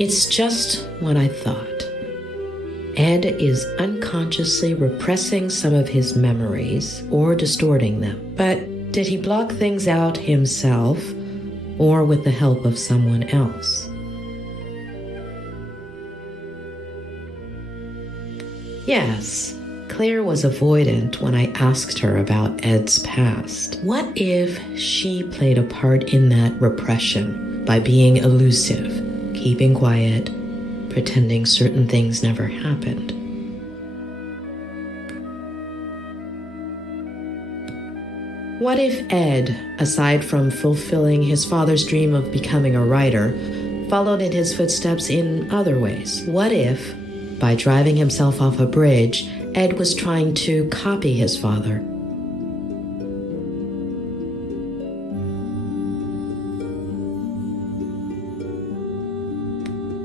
It's just what I thought. Ed is unconsciously repressing some of his memories or distorting them. But did he block things out himself or with the help of someone else? Yes, Claire was avoidant when I asked her about Ed's past. What if she played a part in that repression by being elusive, keeping quiet, pretending certain things never happened? What if Ed, aside from fulfilling his father's dream of becoming a writer, followed in his footsteps in other ways? What if, by driving himself off a bridge, Ed was trying to copy his father?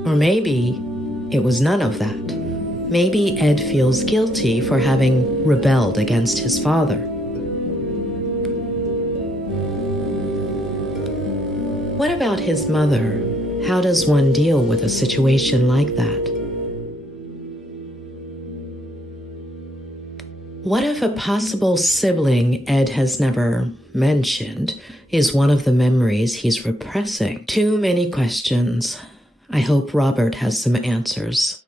Or maybe it was none of that. Maybe Ed feels guilty for having rebelled against his father. What about his mother? How does one deal with a situation like that? What if a possible sibling Ed has never mentioned is one of the memories he's repressing? Too many questions. I hope Robert has some answers.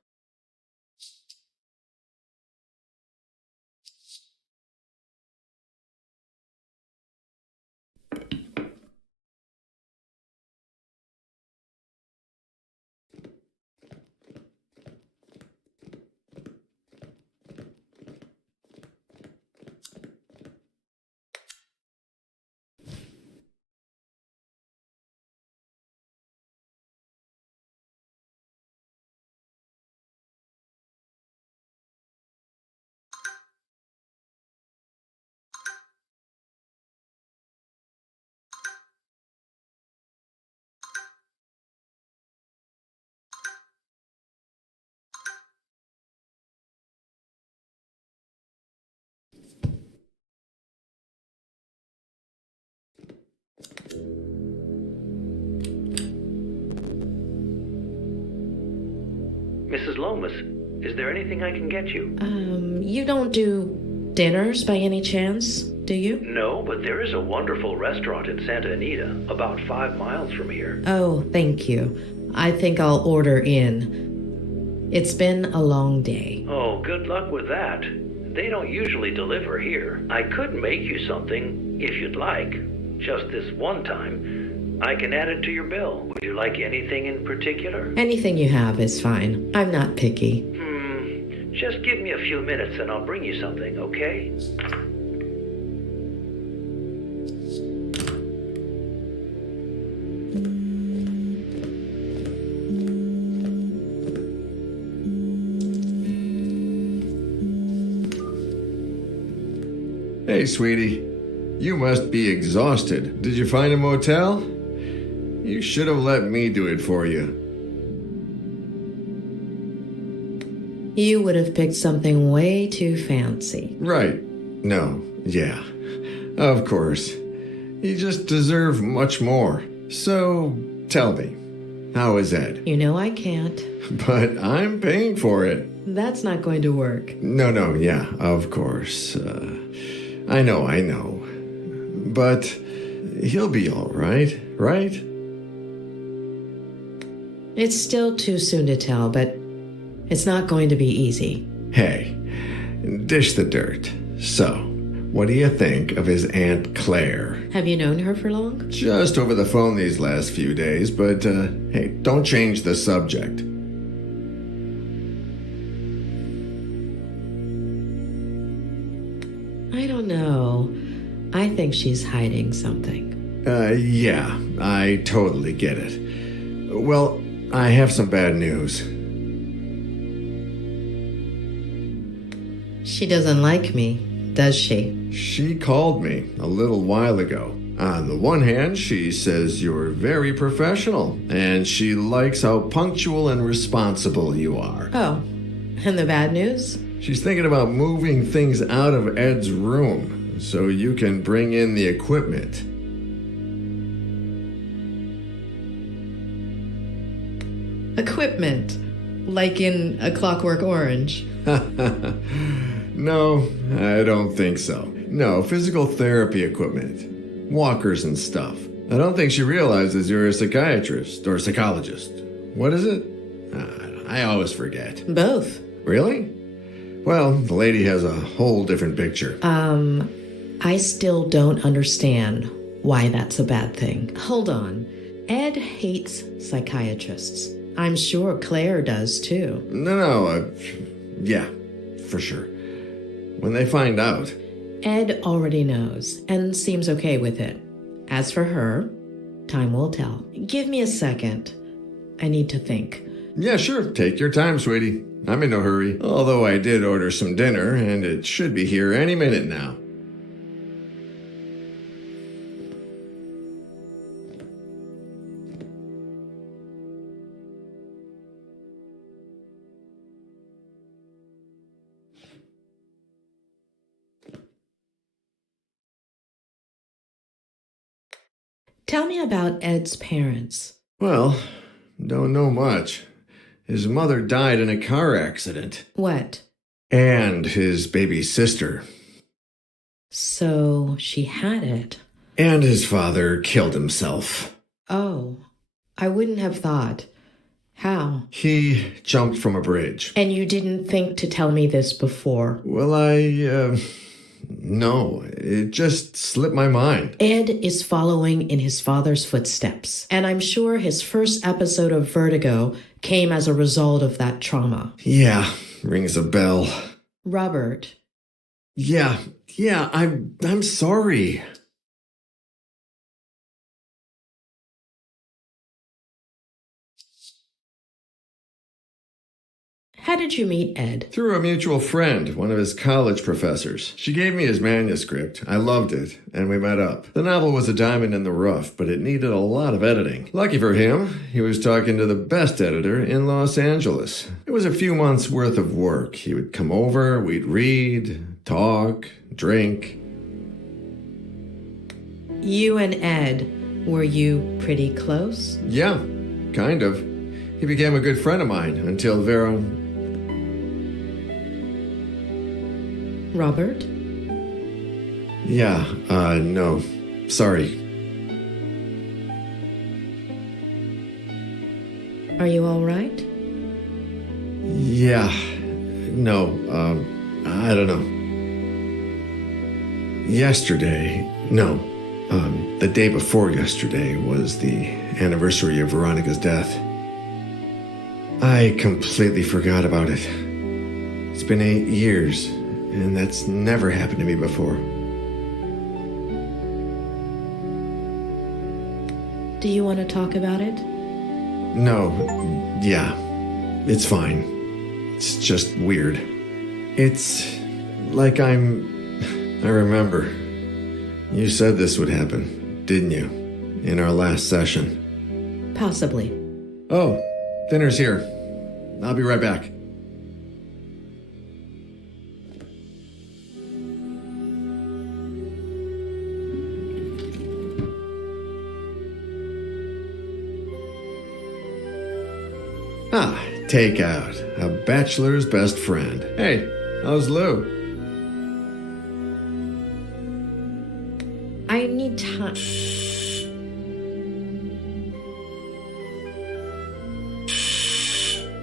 Mrs. Lomas, is there anything I can get you? You don't do dinners by any chance, do you? No, but there is a wonderful restaurant in Santa Anita, about 5 miles from here. Oh, thank you. I think I'll order in. It's been a long day. Oh, good luck with that. They don't usually deliver here. I could make you something, if you'd like. Just this one time. I can add it to your bill. Would you like anything in particular? Anything you have is fine. I'm not picky. Just give me a few minutes and I'll bring you something, okay? Hey, sweetie. You must be exhausted. Did you find a motel? You should have let me do it for you. You would have picked something way too fancy. Right. No. Yeah. Of course. You just deserve much more. So, tell me, how is Ed? You know I can't. But I'm paying for it. That's not going to work. No, yeah, of course. I know. But he'll be all right, right? It's still too soon to tell, but it's not going to be easy. Hey, dish the dirt. So, what do you think of his Aunt Claire? Have you known her for long? Just over the phone these last few days, but hey, don't change the subject. I don't know. I think she's hiding something. Yeah, I totally get it. Well, I have some bad news. She doesn't like me, does she? She called me a little while ago. On the one hand, she says you're very professional, and she likes how punctual and responsible you are. Oh, and the bad news? She's thinking about moving things out of Ed's room so you can bring in the equipment. Equipment. Like in A Clockwork Orange. No, I don't think so. No, physical therapy equipment. Walkers and stuff. I don't think she realizes you're a psychiatrist or psychologist. What is it? I always forget. Both. Really? Well, the lady has a whole different picture. I still don't understand why that's a bad thing. Hold on. Ed hates psychiatrists. I'm sure Claire does too. No, yeah, for sure. When they find out. Ed already knows and seems okay with it. As for her, time will tell. Give me a second. I need to think. Yeah, sure. Take your time, sweetie. I'm in no hurry. Although I did order some dinner, and it should be here any minute now. Tell me about Ed's parents. Well, don't know much. His mother died in a car accident. What? And his baby sister. So she had it. And his father killed himself. Oh, I wouldn't have thought. How? He jumped from a bridge. And you didn't think to tell me this before? Well, no, it just slipped my mind. Ed is following in his father's footsteps, and I'm sure his first episode of Vertigo came as a result of that trauma. Yeah, rings a bell. Robert. Yeah, I'm sorry. How did you meet Ed? Through a mutual friend, one of his college professors. She gave me his manuscript. I loved it, and we met up. The novel was a diamond in the rough, but it needed a lot of editing. Lucky for him, he was talking to the best editor in Los Angeles. It was a few months' worth of work. He would come over, we'd read, talk, drink. You and Ed, were you pretty close? Yeah, kind of. He became a good friend of mine until Vera... Robert? Yeah, no. Sorry. Are you all right? Yeah. No, I don't know. The day before yesterday was the anniversary of Veronica's death. I completely forgot about it. It's been 8 years. And that's never happened to me before. Do you want to talk about it? No, yeah, it's fine. It's just weird. It's like I remember. You said this would happen, didn't you? In our last session. Possibly. Oh, dinner's here. I'll be right back. Ah, takeout. A bachelor's best friend. Hey, how's Lou? I need time.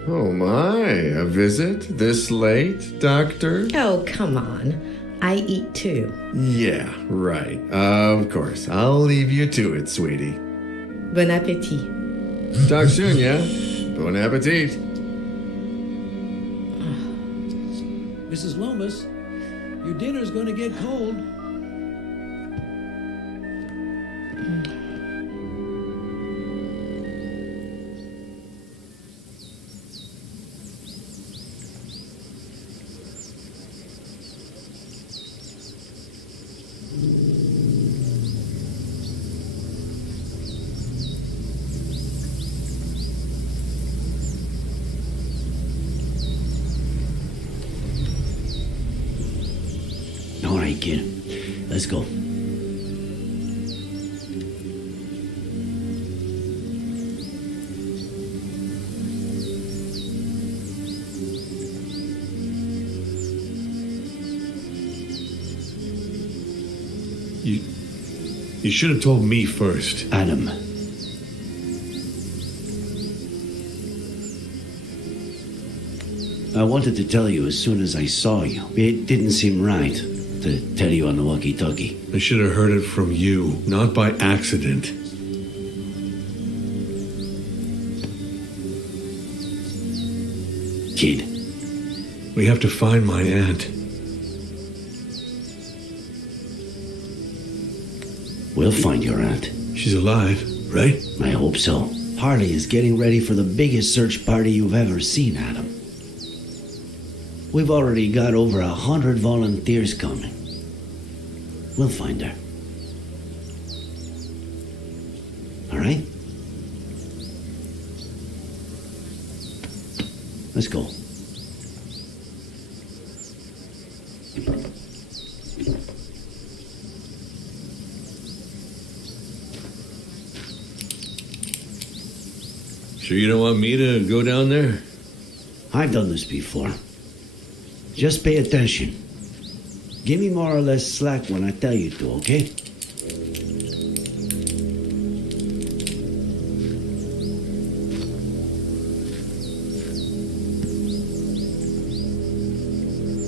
Oh my, a visit this late, Doctor? Oh, come on. I eat too. Yeah, right. Of course. I'll leave you to it, sweetie. Bon appétit. Talk soon, yeah? Bon appetit. Mrs. Lomas, your dinner's going to get cold. All right, kid. Let's go. You should have told me first. Adam. I wanted to tell you as soon as I saw you. It didn't seem right to tell you on the walkie-talkie. I should have heard it from you, not by accident. Kid. We have to find my aunt. We'll find your aunt. She's alive, right? I hope so. Harley is getting ready for the biggest search party you've ever seen, Adam. We've already got over 100 volunteers coming. We'll find her. All right? Let's go. Sure you don't want me to go down there? I've done this before. Just pay attention. Give me more or less slack when I tell you to, okay?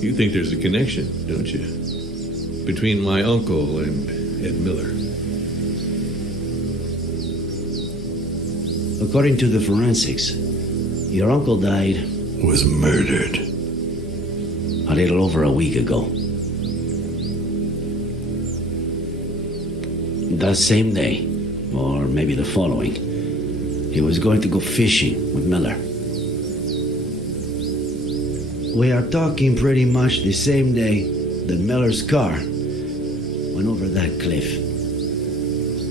You think there's a connection, don't you? Between my uncle and Ed Miller. According to the forensics, your uncle died Was murdered. a little over a week ago. That same day, or maybe the following, he was going to go fishing with Miller. We are talking pretty much the same day that Miller's car went over that cliff.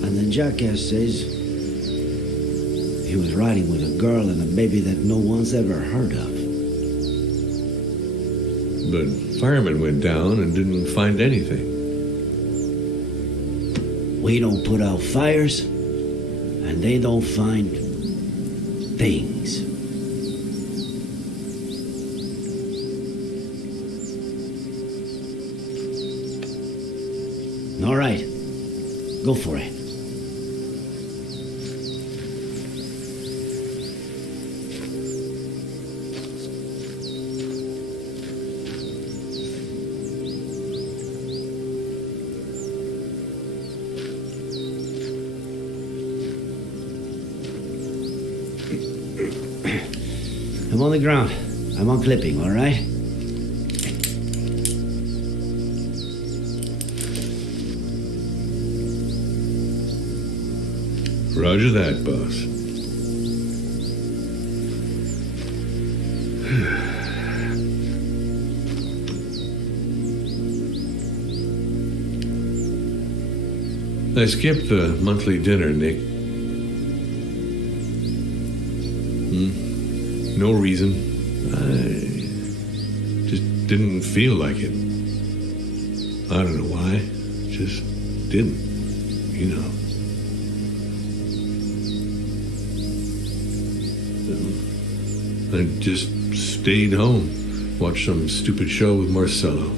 And the jackass says he was riding with a girl and a baby that no one's ever heard of. But firemen went down and didn't find anything. We don't put out fires, and they don't find things. All right, go for it. I'm on the ground. I'm on clipping, all right? Roger that, boss. I skipped the monthly dinner, Nick. No reason. I just didn't feel like it. I don't know why. Just didn't, you know. I just stayed home, watched some stupid show with Marcello.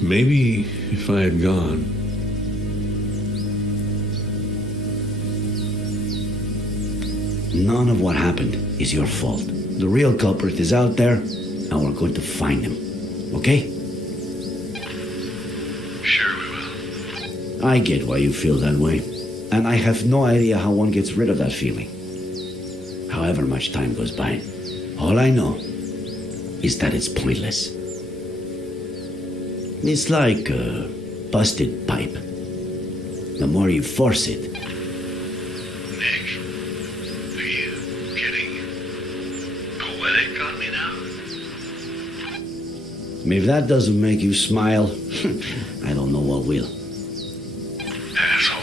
Maybe if I had gone. None of what happened is your fault. The real culprit is out there, and we're going to find him. Okay? Sure we will. I get why you feel that way. And I have no idea how one gets rid of that feeling. However much time goes by, all I know is that it's pointless. It's like a busted pipe. The more you force it, Nick, are you getting poetic on me now? if that doesn't make you smile, I don't know what will. Asshole.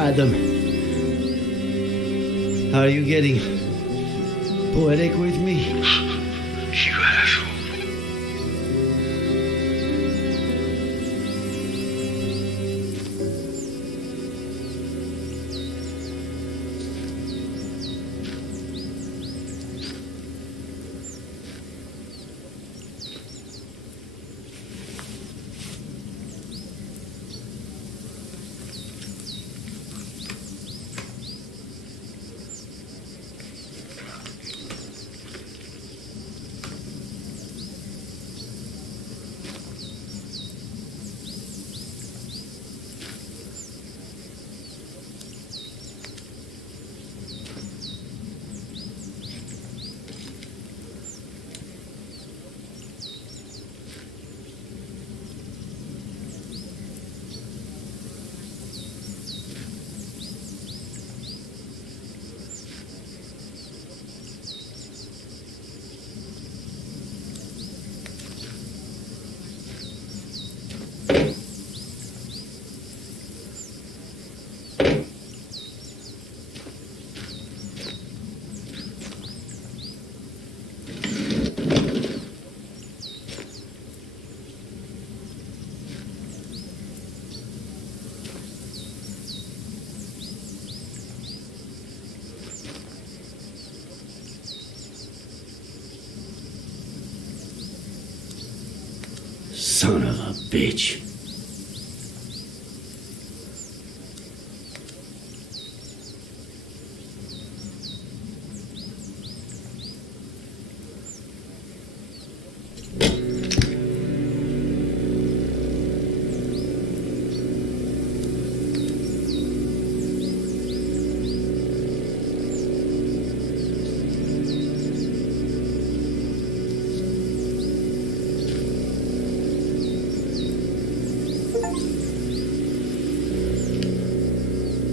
Adam, are you getting poetic with me? You asshole. Son of a bitch.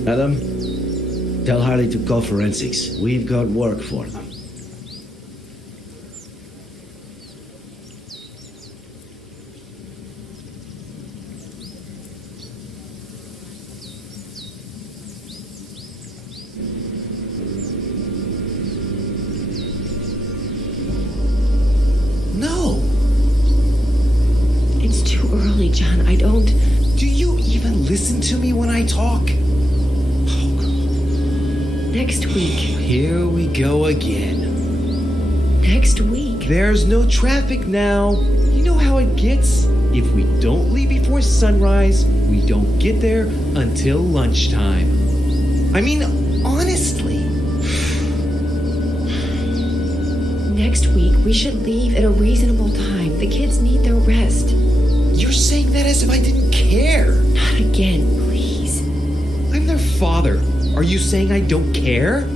Adam, tell Harley to call forensics. We've got work for them. No! It's too early, John. I don't... Do you even listen to me when I talk? Next week. Here we go again. Next week. There's no traffic now. You know how it gets? If we don't leave before sunrise, we don't get there until lunchtime. I mean, honestly. Next week, we should leave at a reasonable time. The kids need their rest. You're saying that as if I didn't care. Not again, please. I'm their father. Are you saying I don't care?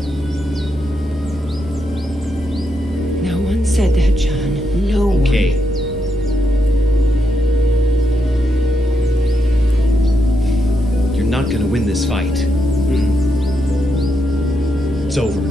No one said that, John. No one. Okay. You're not gonna win this fight. It's over.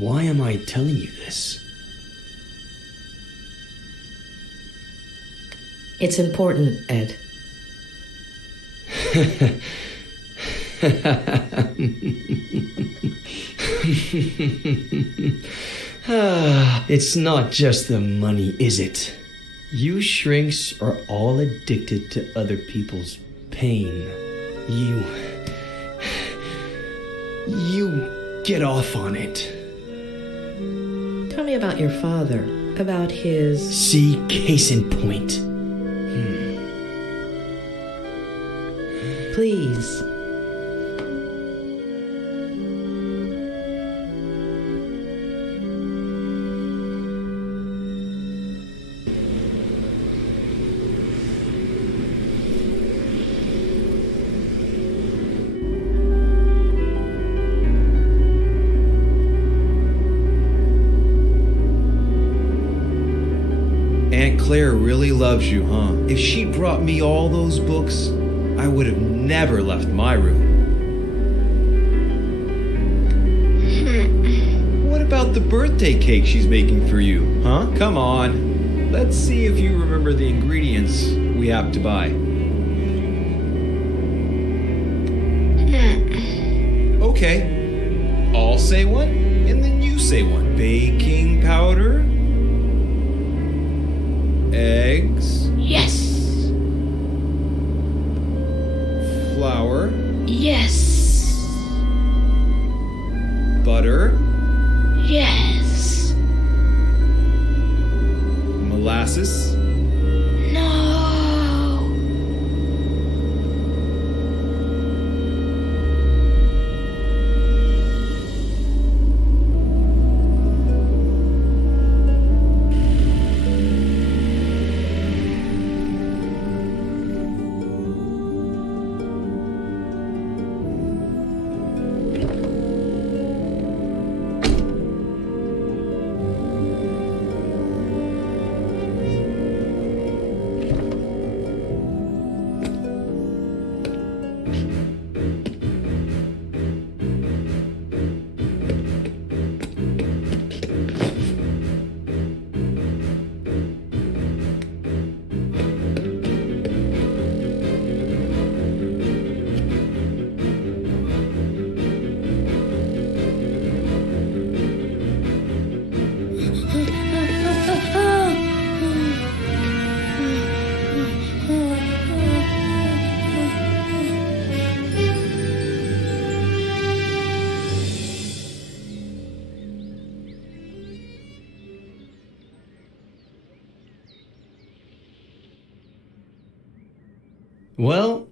Why am I telling you this? It's important, Ed. It's not just the money, is it? You shrinks are all addicted to other people's pain. You get off on it. Tell me about your father, about his... See, case in point. Please. Aunt Claire really loves you, huh? If she brought me all those books, I would have never left my room. What about the birthday cake she's making for you, huh? Come on. Let's see if you remember the ingredients we have to buy. Okay. I'll say one, and then you say one. Baking powder. Eggs. Yes. Flour. Yes. Butter. Yes. Molasses. No. Well,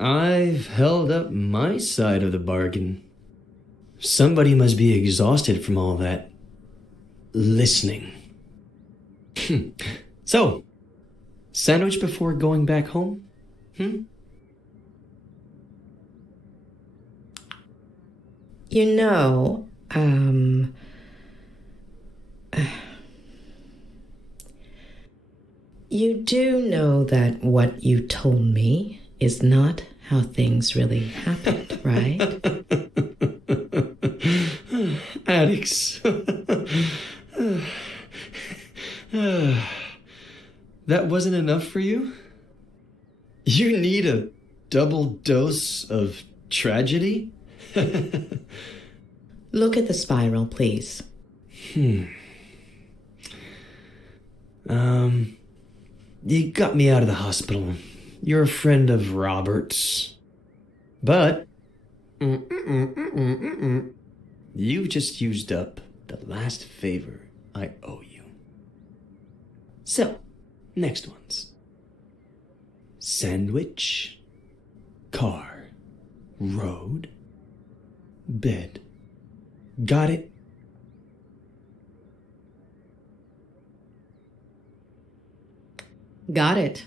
I've held up my side of the bargain. Somebody must be exhausted from all that listening. So, sandwich before going back home? You know, you do know that what you told me is not how things really happened, right? Addicts. That wasn't enough for you? You need a double dose of tragedy? Look at the spiral, please. You got me out of the hospital. You're a friend of Robert's. But you've just used up the last favor I owe you. So, next ones. Sandwich, car, road, bed. Got it? Got it.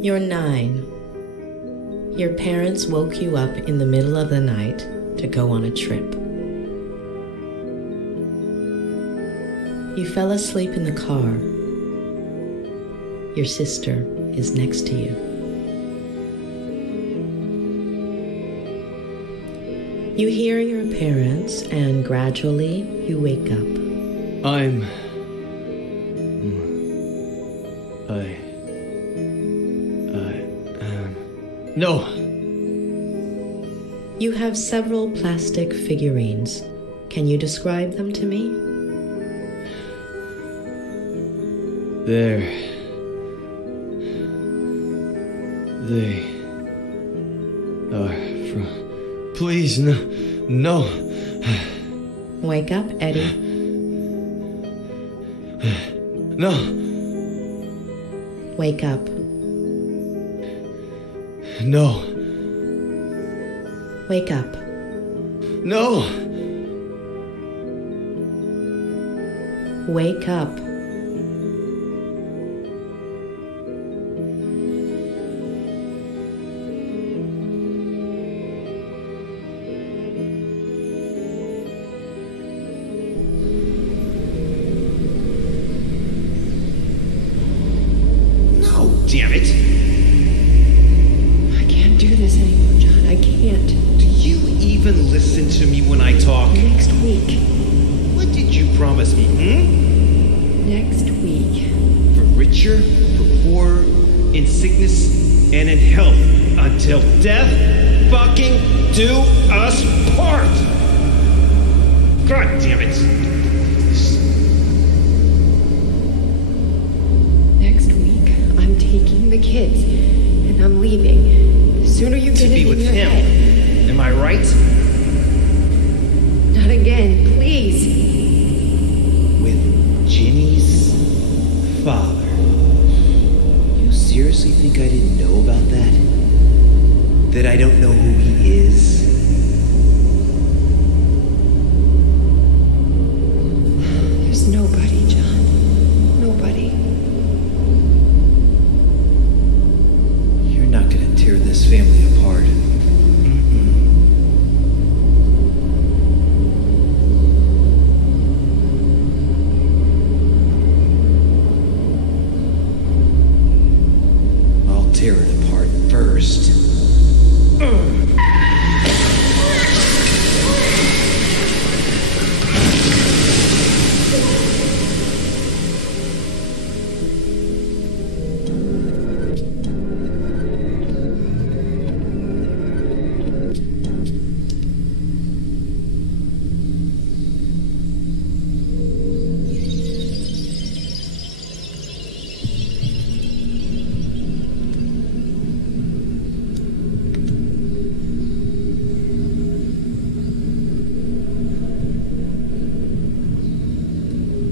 You're 9. Your parents woke you up in the middle of the night to go on a trip. You fell asleep in the car. Your sister is next to you. You hear your parents, and gradually you wake up. No. You have several plastic figurines. Can you describe them to me? They are from... Please, no. Wake up, Eddie. No. Wake up. No. Wake up. No. Wake up. Damn it. I can't do this anymore, John. I can't. Do you even listen to me when I talk? Next week. What did you promise me, Next week. For richer, for poorer, in sickness and in health, until death fucking do us part! God damn it! Next week, I'm taking the kids, and I'm leaving. The sooner you To get be it in with your him. head. Am I right? Not again, please. With Ginny's father. You seriously think I didn't know about that? That I don't know who he is? There's nobody, John. Nobody. You're not gonna tear this family apart. I'll tear it apart first.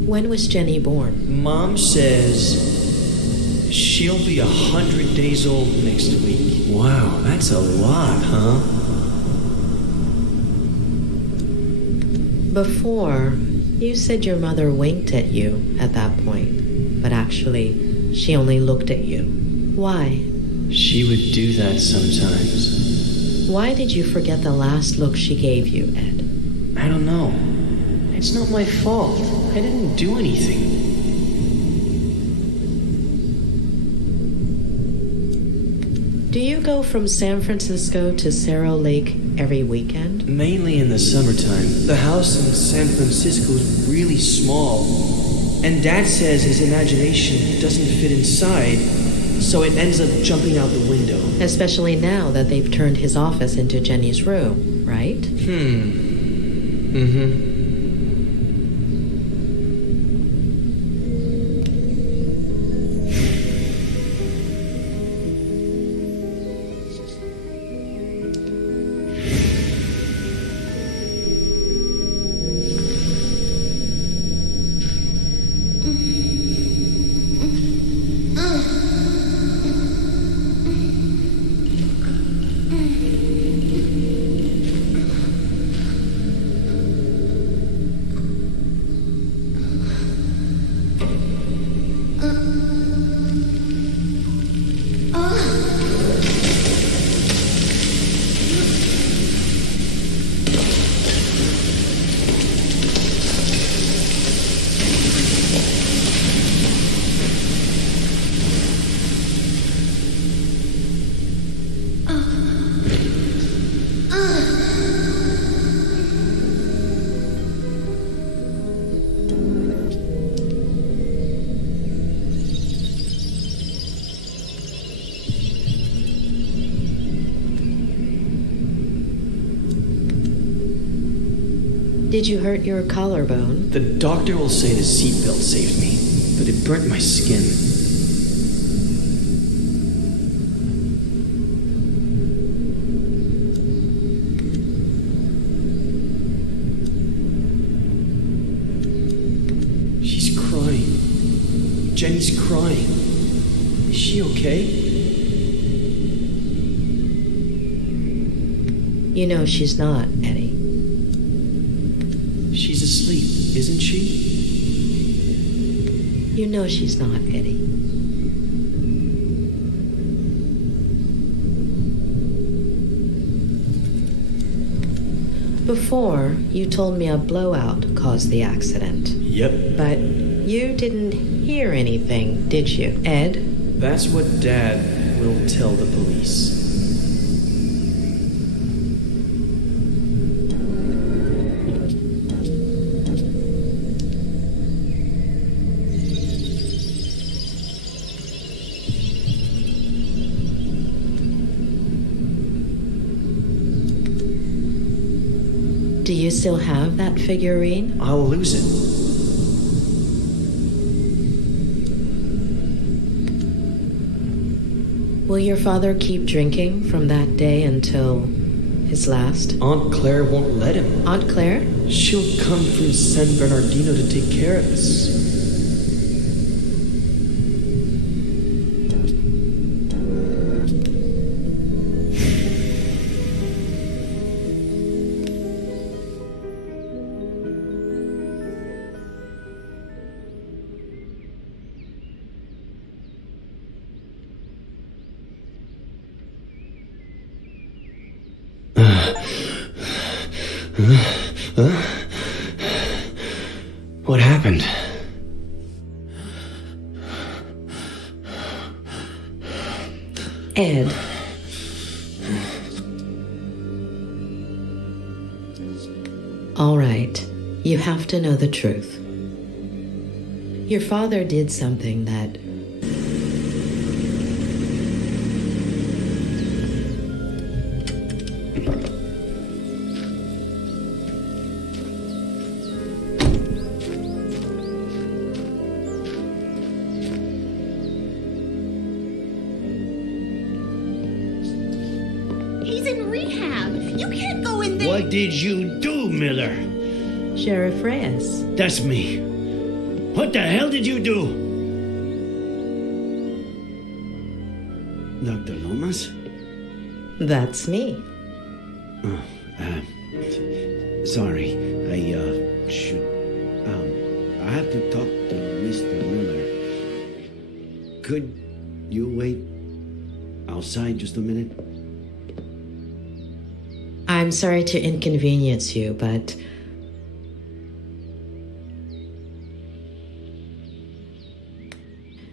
When was Jenny born? Mom says she'll be 100 days old next week. Wow, that's a lot, huh? Before, you said your mother winked at you at that point, but actually, she only looked at you. Why? She would do that sometimes. Why did you forget the last look she gave you, Ed? I don't know. It's not my fault. I didn't do anything. Do you go from San Francisco to Cerro Lake every weekend? Mainly in the summertime. The house in San Francisco is really small. And Dad says his imagination doesn't fit inside, so it ends up jumping out the window. Especially now that they've turned his office into Jenny's room, right? Mm-hmm. Did you hurt your collarbone? The doctor will say the seatbelt saved me, but it burnt my skin. She's crying. Jenny's crying. Is she okay? You know she's not, Eddie. She's asleep, isn't she? You know she's not, Eddie. Before, you told me a blowout caused the accident. Yep. But you didn't hear anything, did you, Ed? That's what Dad will tell the police. Do you still have that figurine? I'll lose it. Will your father keep drinking from that day until his last? Aunt Claire won't let him. Aunt Claire? She'll come from San Bernardino to take care of us. What happened? Ed. All right. You have to know the truth. Your father did something that He's in rehab. You can't go in there. What did you do, Miller? Sheriff Reyes. That's me. What the hell did you do? Dr. Lomas? That's me. Oh, sorry. I have to talk to Mr. Miller. Could you wait outside just a minute? I'm sorry to inconvenience you, but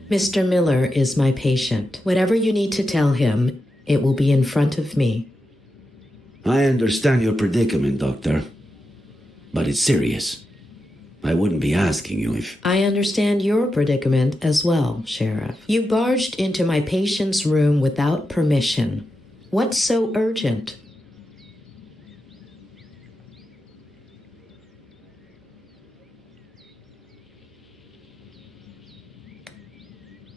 Mr. Miller is my patient. Whatever you need to tell him, it will be in front of me. I understand your predicament, Doctor. But it's serious. I wouldn't be asking you if... I understand your predicament as well, Sheriff. You barged into my patient's room without permission. What's so urgent?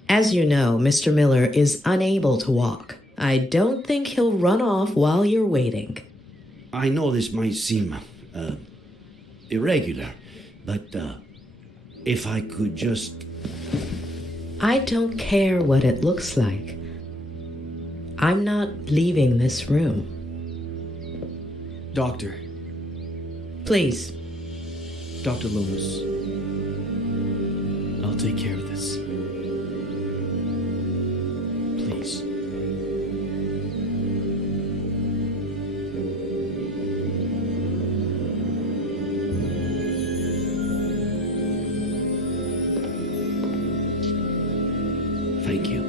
As you know, Mr. Miller is unable to walk. I don't think he'll run off while you're waiting. I know this might seem irregular, but if I could just... I don't care what it looks like. I'm not leaving this room. Doctor. Please. Dr. Lomas. I'll take care of this. Please. Thank you.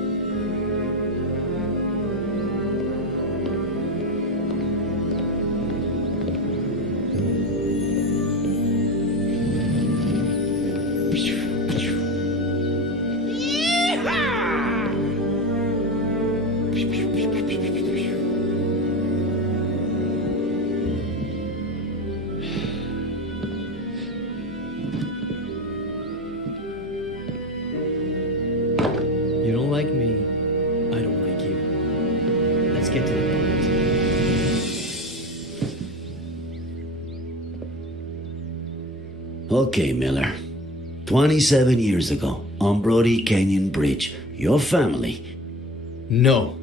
Okay, Miller. 27 years ago, on Brody Canyon Bridge, your family... No.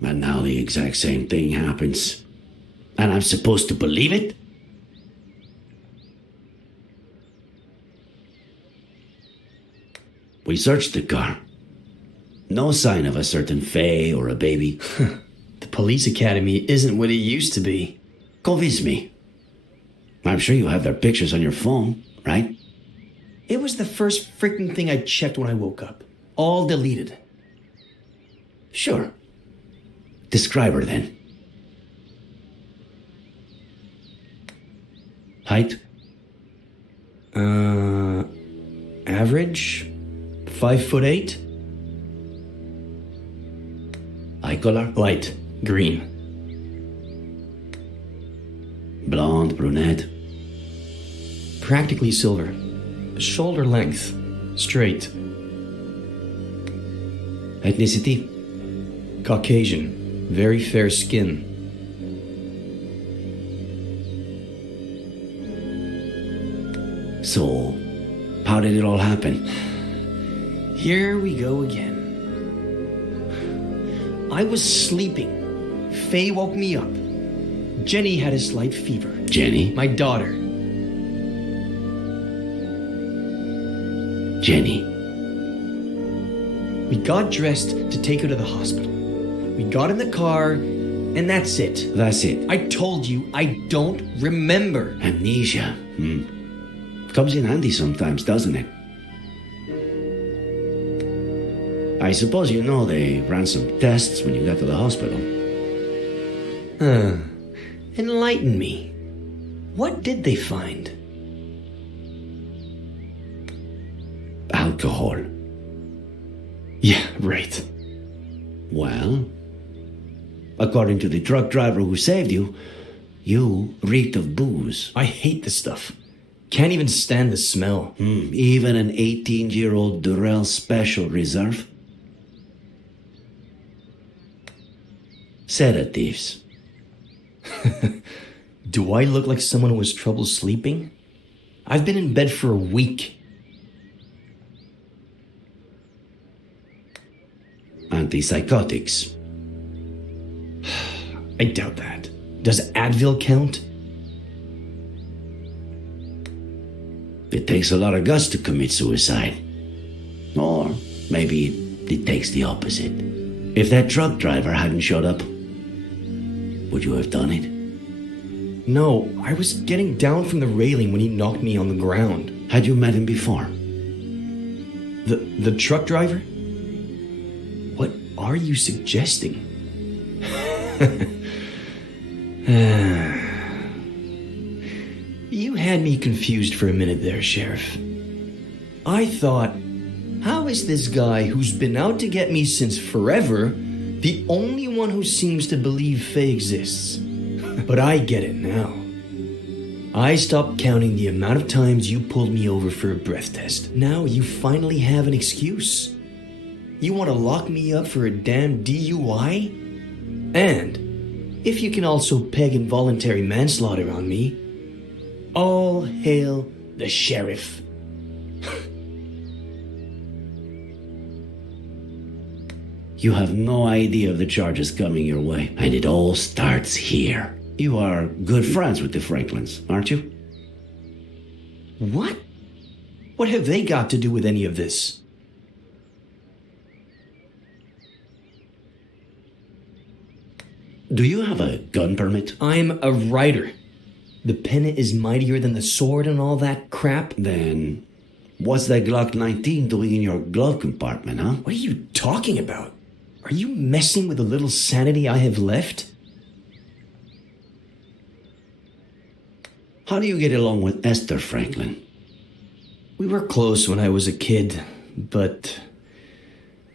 And now the exact same thing happens. And I'm supposed to believe it? We searched the car. No sign of a certain Faye or a baby. The police academy isn't what it used to be. Convince me. I'm sure you have their pictures on your phone, right? It was the first freaking thing I checked when I woke up. All deleted. Sure. Describe her then. Height? Average? 5'8". Eye color? Light. Green. Blonde, brunette? Practically silver. Shoulder length. Straight. Ethnicity? Caucasian. Very fair skin. So, how did it all happen? Here we go again. I was sleeping. Faye woke me up. Jenny had a slight fever. Jenny? My daughter. Jenny. We got dressed to take her to the hospital. We got in the car, and that's it. That's it. I told you, I don't remember. Amnesia. Comes in handy sometimes, doesn't it? I suppose you know they ran some tests when you got to the hospital. Enlighten me. What did they find? Alcohol. Yeah, right. Well, according to the truck driver who saved you, you reeked of booze. I hate this stuff. Can't even stand the smell. Even an 18-year-old Durrell Special Reserve? Sedatives. Do I look like someone who has trouble sleeping? I've been in bed for a week. Antipsychotics. I doubt that. Does Advil count? It takes a lot of guts to commit suicide. Or maybe it takes the opposite. If that truck driver hadn't showed up, would you have done it? No, I was getting down from the railing when he knocked me on the ground. Had you met him before? The truck driver? What are you suggesting? You had me confused for a minute there, Sheriff. I thought, how is this guy who's been out to get me since forever the only one who seems to believe Faye exists? But I get it now. I stopped counting the amount of times you pulled me over for a breath test. Now you finally have an excuse. You want to lock me up for a damn DUI? And if you can also peg involuntary manslaughter on me, all hail the sheriff. You have no idea of the charges coming your way, and it all starts here. You are good friends with the Franklins, aren't you? What? What have they got to do with any of this? Do you have a gun permit? I'm a writer. The pen is mightier than the sword and all that crap. Then, what's that Glock 19 doing in your glove compartment, huh? What are you talking about? Are you messing with the little sanity I have left? How do you get along with Esther Franklin? We were close when I was a kid, but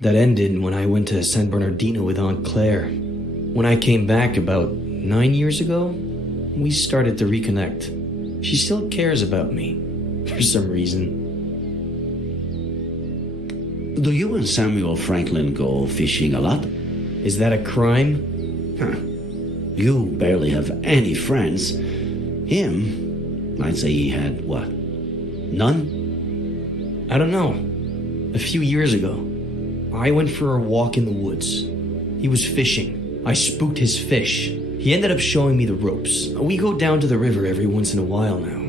that ended when I went to San Bernardino with Aunt Claire. When I came back about 9 years ago, we started to reconnect. She still cares about me, for some reason. Do you and Samuel Franklin go fishing a lot? Is that a crime? You barely have any friends, Him? I'd say he had, what? None? I don't know. A few years ago, I went for a walk in the woods. He was fishing. I spooked his fish. He ended up showing me the ropes. We go down to the river every once in a while now.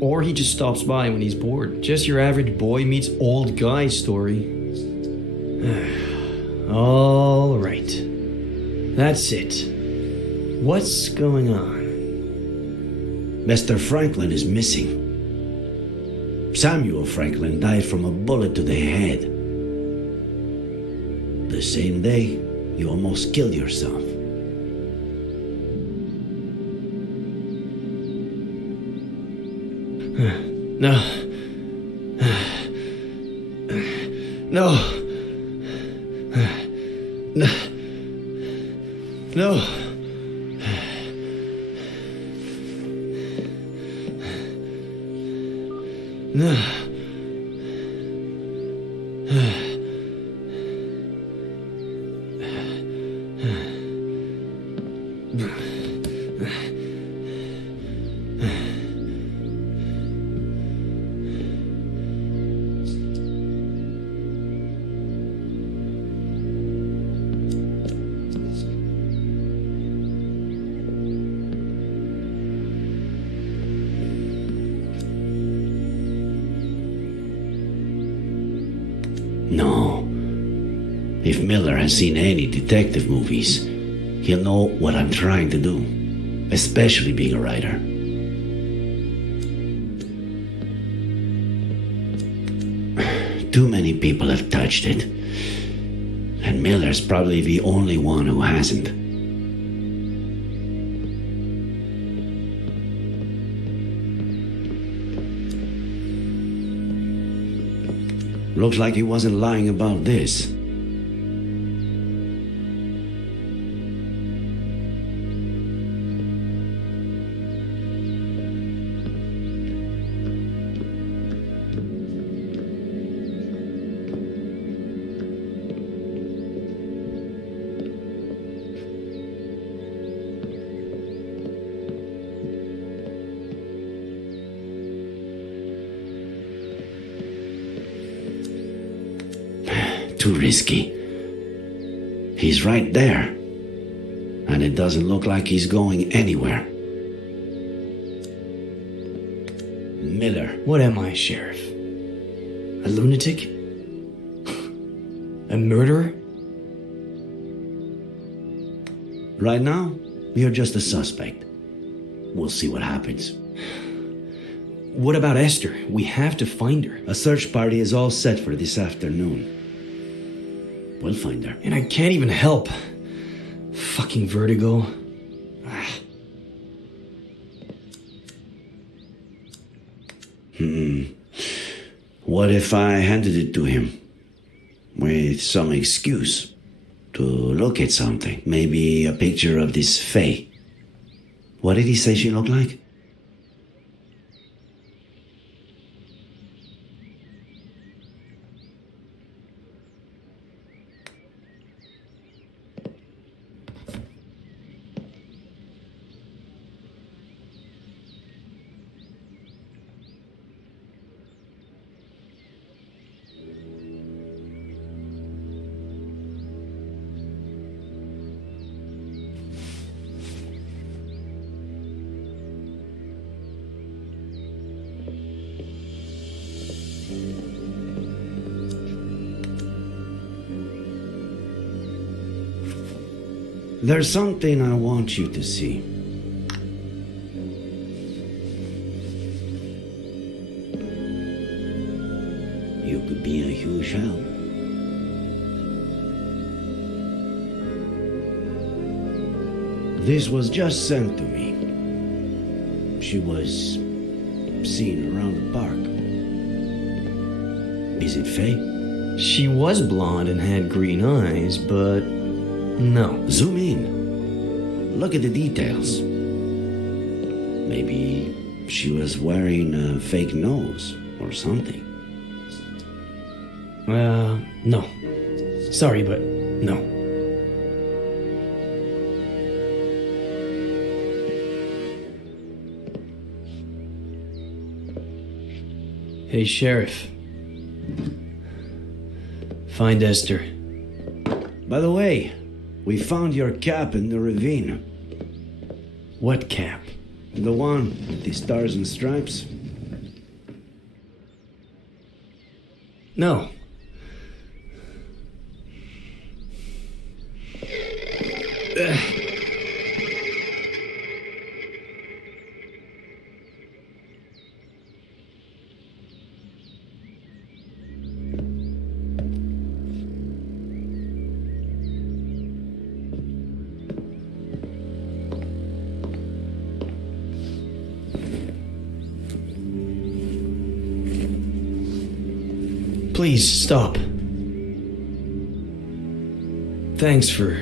Or he just stops by when he's bored. Just your average boy meets old guy story. All right. That's it. What's going on? Mr. Franklin is missing. Samuel Franklin died from a bullet to the head. The same day, you almost killed yourself. No. No. No. No. No. No. If Miller has seen any detective movies, he'll know what I'm trying to do, especially being a writer. Too many people have touched it, and Miller's probably the only one who hasn't. Looks like he wasn't lying about this. Too risky. He's right there, and it doesn't look like he's going anywhere. Miller. What am I, Sheriff? A lunatic? A murderer? Right now, you're just a suspect. We'll see what happens. What about Esther? We have to find her. A search party is all set for this afternoon. We'll find her. And I can't even help. Fucking Vertigo. What if I handed it to him with some excuse to look at something? Maybe a picture of this Faye. What did he say she looked like? There's something I want you to see. You could be a huge help. This was just sent to me. She was seen around the park. Is it Faye? She was blonde and had green eyes, but no. Zoom in. Look at the details. Maybe she was wearing a fake nose or something. No. Sorry, but no. Hey, Sheriff. Find Esther. By the way, we found your cap in the ravine. What cap? The one with the stars and stripes. No. Please, stop. Thanks for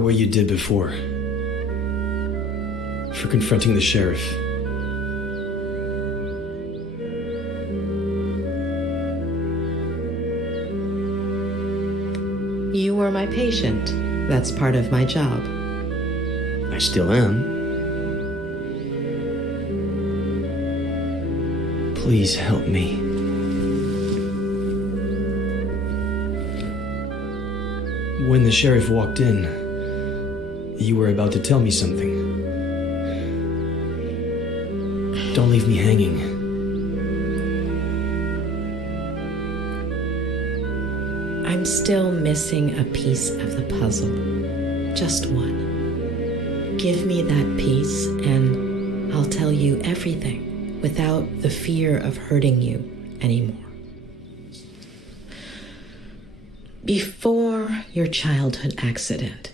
what you did before. For confronting the sheriff. You were my patient. That's part of my job. I still am. Please help me. When the sheriff walked in, you were about to tell me something. Don't leave me hanging. I'm still missing a piece of the puzzle. Just one. Give me that piece and I'll tell you everything without the fear of hurting you anymore. Before your childhood accident,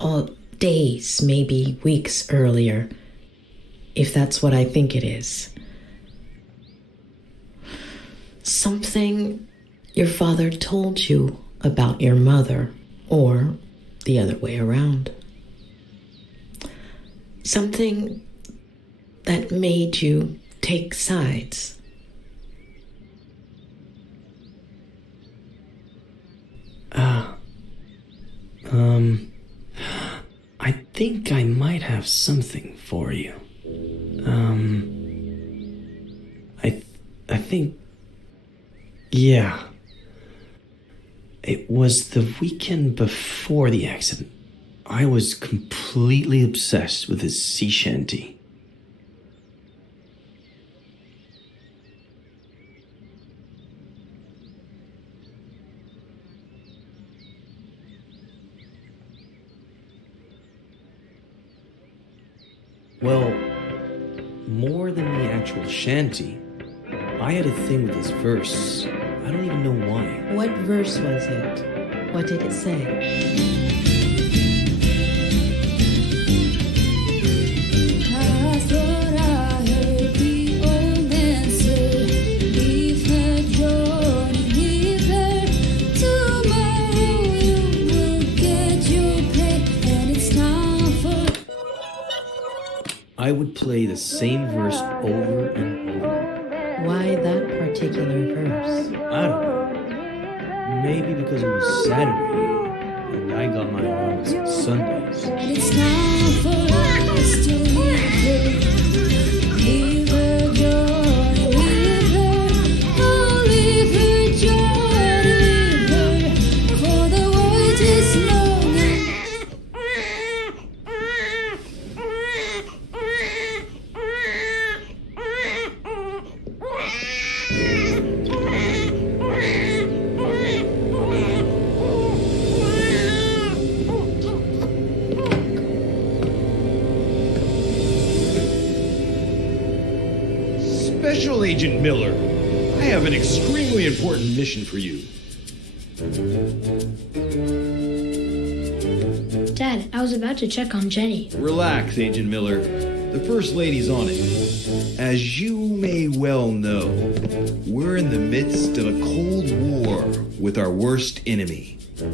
or days, maybe weeks earlier, if that's what I think it is, something your father told you about your mother, or the other way around. Something that made you take sides. I think I might have something for you. I think, yeah. It was the weekend before the accident. I was completely obsessed with his sea shanty. Well, more than the actual shanty, I had a thing with his verse. I don't even know why. What verse was it? What did it say? I would play the same verse over and over. Why that particular verse? I don't know. Maybe because it was Saturday and I got my allowance on Sundays. And it's time for us to leave her joy, leave her, oh, leave her joy, leave her, for the world is long. Special Agent Miller, I have an extremely important mission for you. Dad, I was about to check on Jenny. Relax, Agent Miller. The First Lady's on it. As you may well know, we're in the midst of a Cold War with our worst enemy. The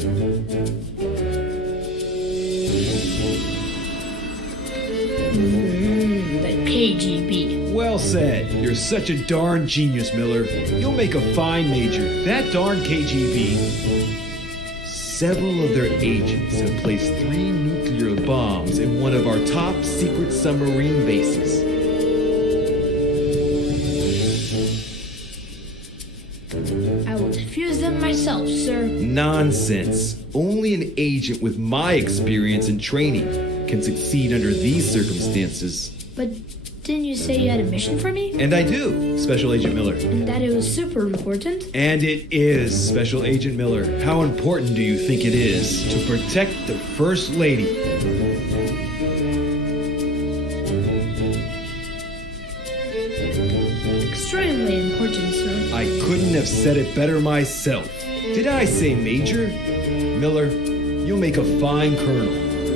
KGB. Well said. You're such a darn genius, Miller. You'll make a fine major. That darn KGB. Several of their agents have placed 3 nuclear bombs in one of our top secret submarine bases. nonsense. Only an agent with my experience and training can succeed under these circumstances. But didn't you say you had a mission for me? And I do, Special Agent Miller. And that it was super important? And it is, Special Agent Miller. How important do you think it is to protect the First Lady? Extremely important, sir. I couldn't have said it better myself. Did I say Major? Miller, you'll make a fine colonel.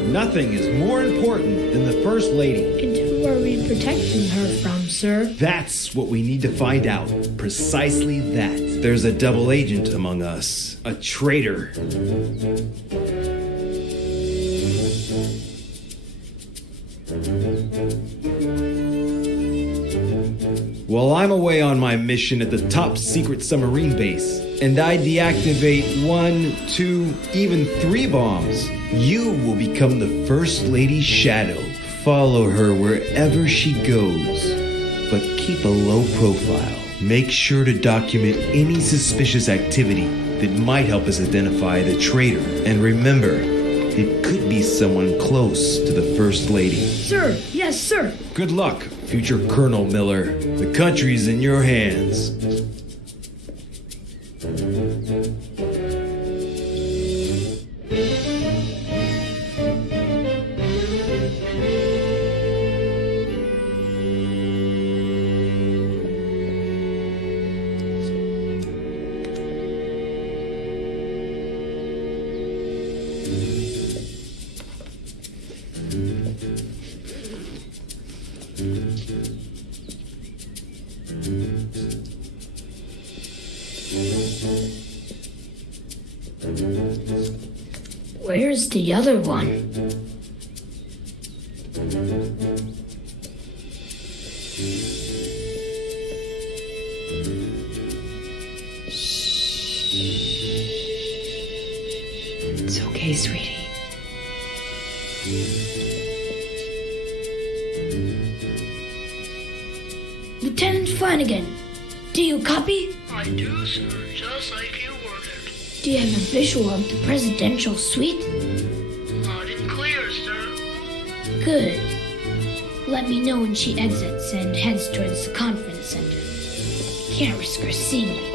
Nothing is more important than the First Lady. And who are we protecting her from, sir? That's what we need to find out. Precisely that. There's a double agent among us. A traitor. While I'm away on my mission at the top secret submarine base, and I deactivate 1, 2, even 3 bombs, you will become the First Lady's shadow. Follow her wherever she goes, but keep a low profile. Make sure to document any suspicious activity that might help us identify the traitor. And remember, it could be someone close to the First Lady. Sir, yes, sir. Good luck, future Colonel Miller. The country's in your hands. Where's the other one? It's okay, sweetie. Lieutenant Flanagan, do you copy? I do, sir, just like you ordered. Do you have a visual of the presidential suite? Loud and clear, sir. Good. Let me know when she exits and heads towards the conference center. Can't risk her seeing me.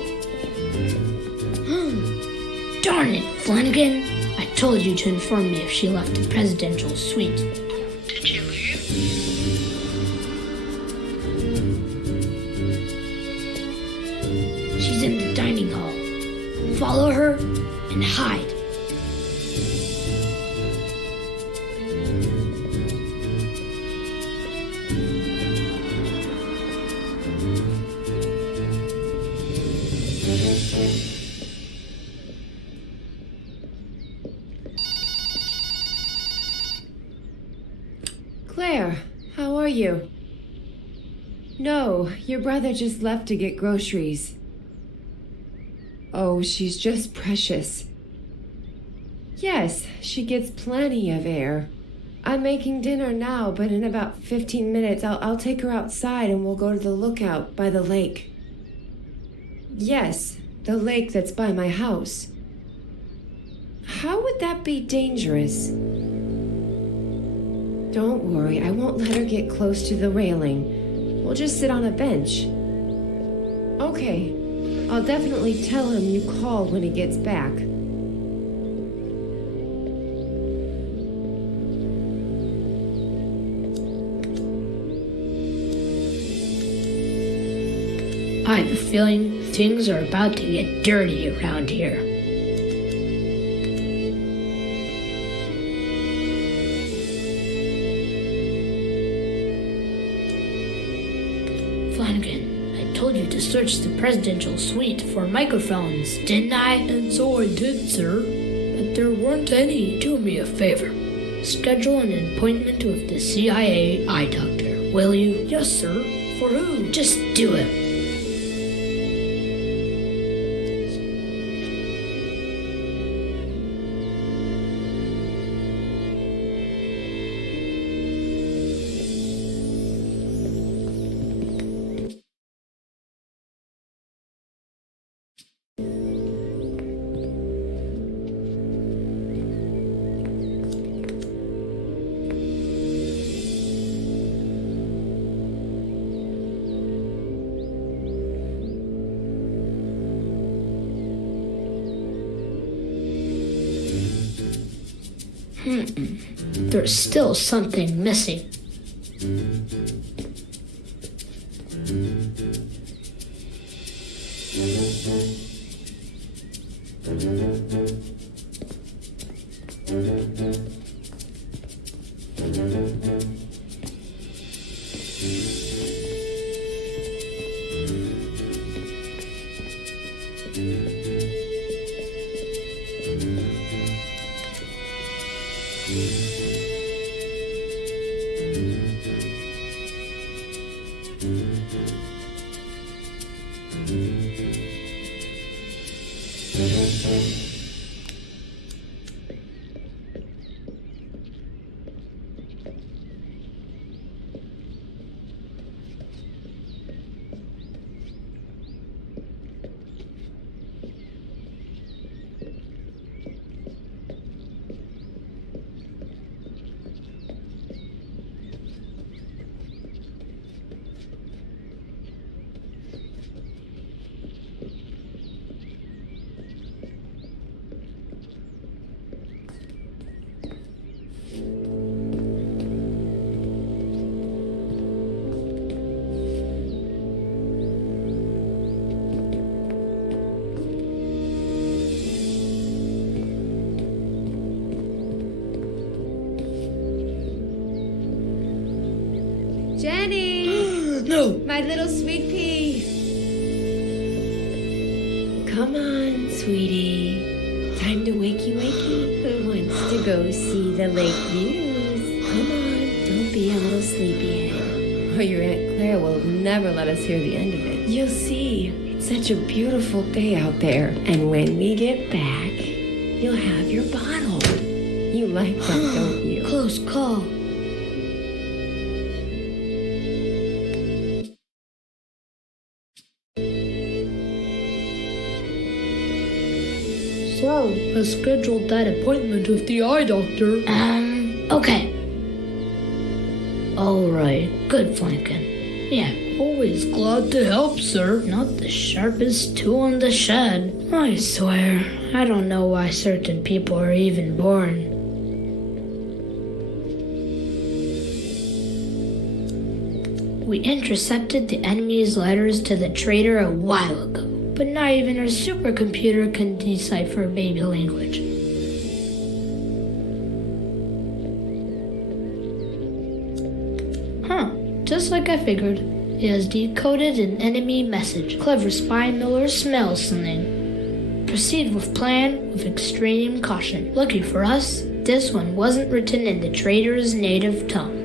Darn it, Flanagan. I told you to inform me if she left the presidential suite. Did she leave? She's in the dining hall. Follow her and hide. Claire, how are you? No, your brother just left to get groceries. Oh, she's just precious. Yes, she gets plenty of air. I'm making dinner now, but in about 15 minutes I'll take her outside and we'll go to the lookout by the lake. Yes, the lake that's by my house. How would that be dangerous? Don't worry, I won't let her get close to the railing. We'll just sit on a bench. Okay, I'll definitely tell him you called when he gets back. I have a feeling things are about to get dirty around here. Flanagan, I told you to search the presidential suite for microphones, didn't I? And so I did, sir. But there weren't any. Do me a favor. Schedule an appointment with the CIA eye doctor, will you? Yes, sir. For who? Just do it. There's still something missing. Jenny! No! My little sweet pea! Come on, sweetie. Time to wakey wakey. Who wants to go see the lake views? Come on, don't be a little sleepyhead. Or your Aunt Claire will never let us hear the end of it. You'll see. It's such a beautiful day out there. And when we get back, you'll have your bottle. You like that, don't you? Close call. So, I scheduled that appointment with the eye doctor. Okay. Alright, good flanking. Yeah, always glad to help, sir. Not the sharpest tool in the shed. I swear, I don't know why certain people are even born. We intercepted the enemy's letters to the traitor a while ago, but not even our supercomputer can decipher baby language. Just like I figured. It has decoded an enemy message. Clever spy Miller smells something. Proceed with plan with extreme caution. Lucky for us, this one wasn't written in the traitor's native tongue.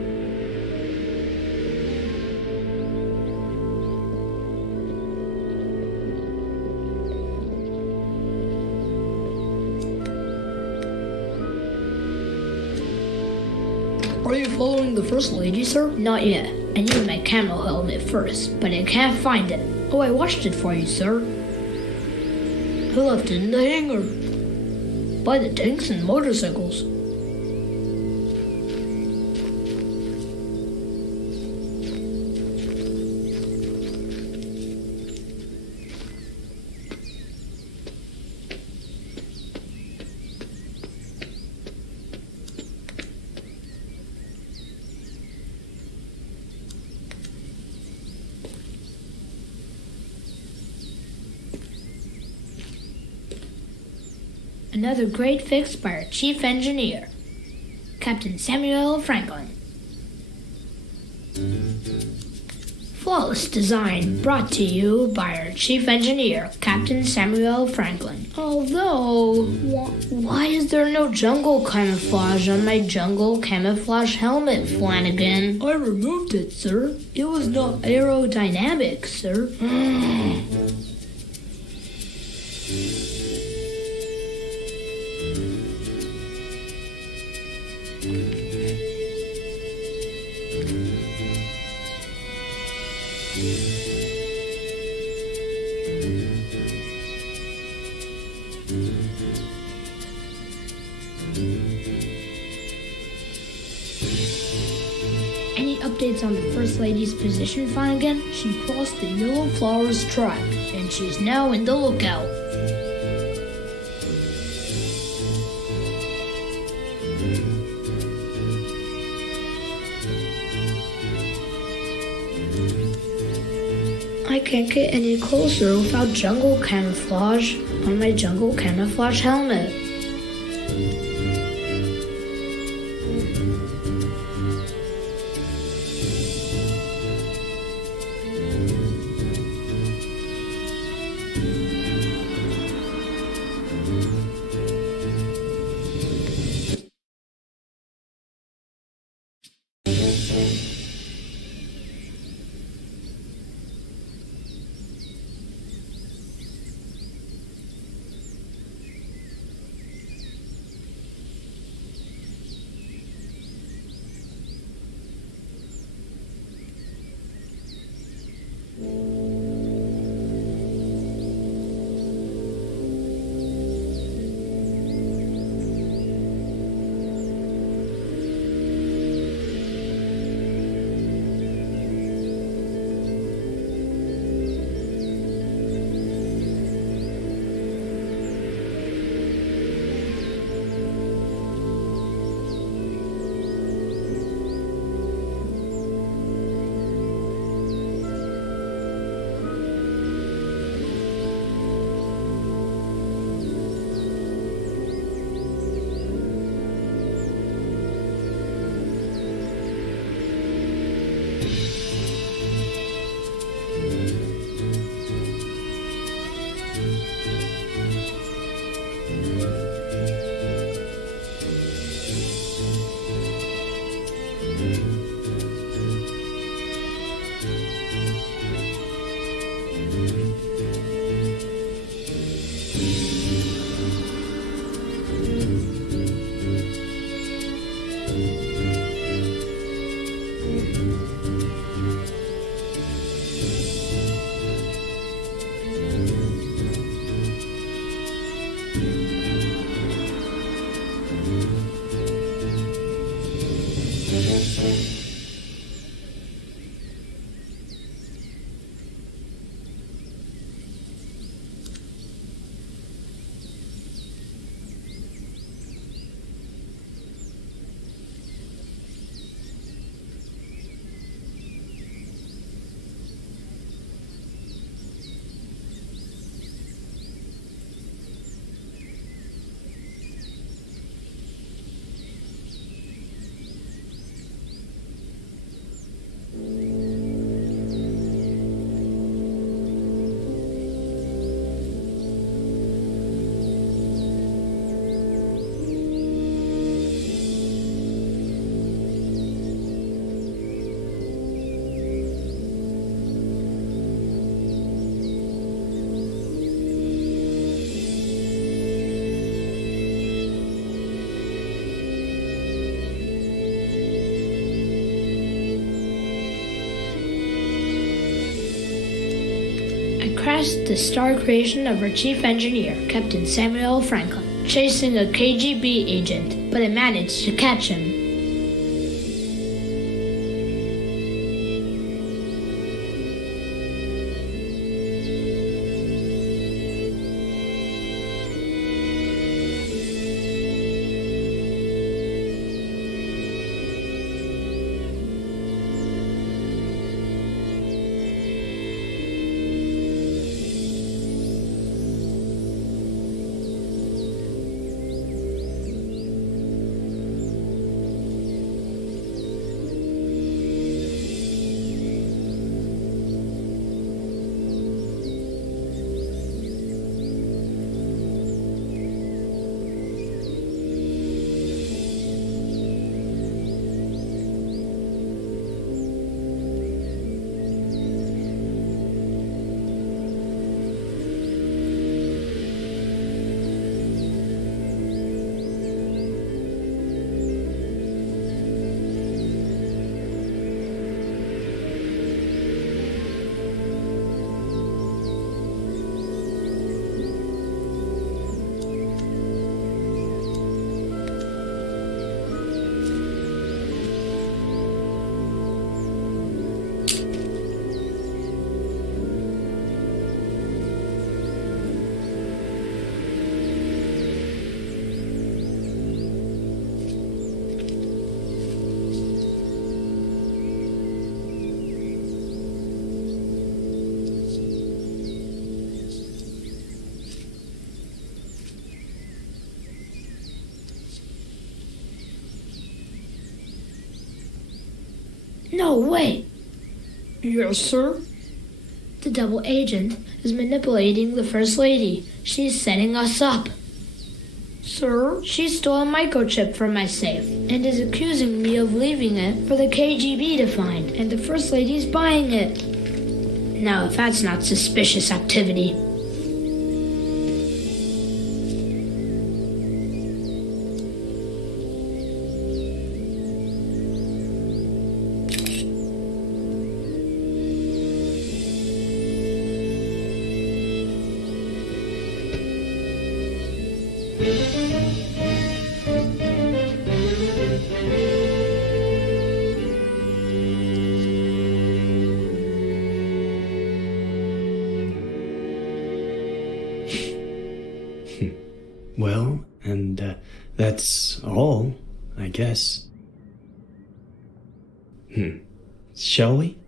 Are you following the First Lady, sir? Not yet. I need my camo helmet first, but I can't find it. Oh, I washed it for you, sir. I left it in the hangar. By the tanks and motorcycles. Another great fix by our chief engineer, Captain Samuel Franklin. Flawless design brought to you by our chief engineer, Captain Samuel Franklin. Although, why is there no jungle camouflage on my jungle camouflage helmet, Flanagan? I removed it, sir. It was not aerodynamic, sir. Any updates on the First Lady's position, Flanagan? She crossed the Yellow Flowers track, and she's now in the lookout. I can't get any closer without jungle camouflage on my jungle camouflage helmet. Crashed the star creation of our chief engineer, Captain Samuel Franklin, chasing a KGB agent, but I managed to catch him. No, wait. Yes, sir? The double agent is manipulating the First Lady. She's setting us up. Sir? She stole a microchip from my safe and is accusing me of leaving it for the KGB to find, and the First Lady's buying it. Now, if that's not suspicious activity. Well, and that's all, I guess. Shall we?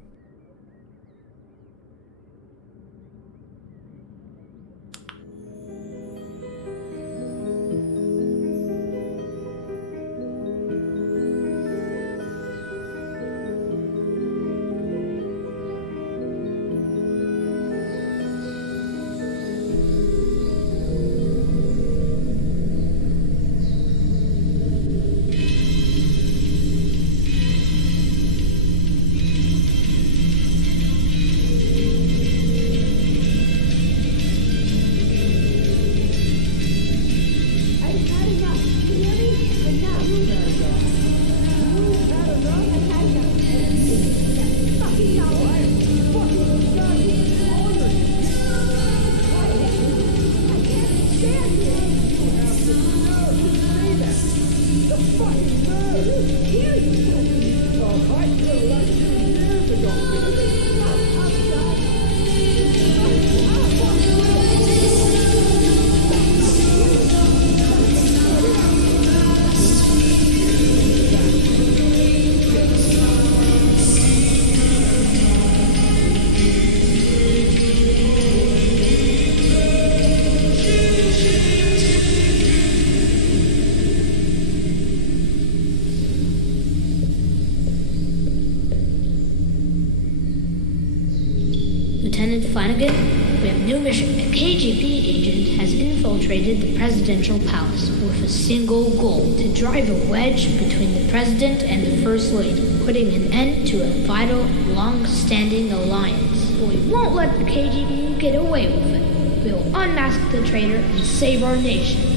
Lieutenant Flanagan, we have new mission. A KGB agent has infiltrated the presidential palace with a single goal: to drive a wedge between the president and the First Lady, putting an end to a vital, long-standing alliance. But we won't let the KGB get away with it. We will unmask the traitor and save our nation.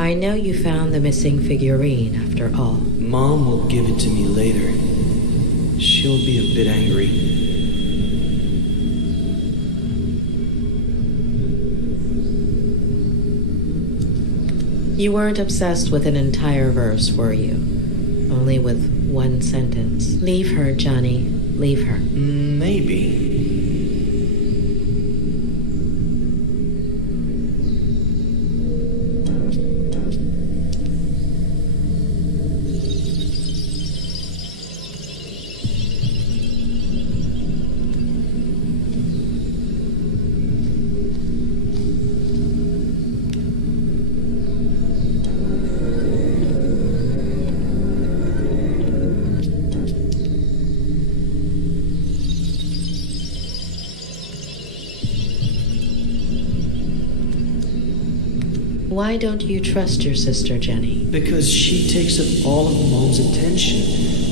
I know you found the missing figurine after all. Mom will give it to me later. She'll be a bit angry. You weren't obsessed with an entire verse, were you? Only with one sentence. Leave her, Johnny. Leave her. Maybe. Why don't you trust your sister, Jenny? Because she takes up all of Mom's attention,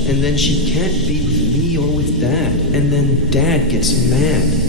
and then she can't be with me or with Dad, and then Dad gets mad.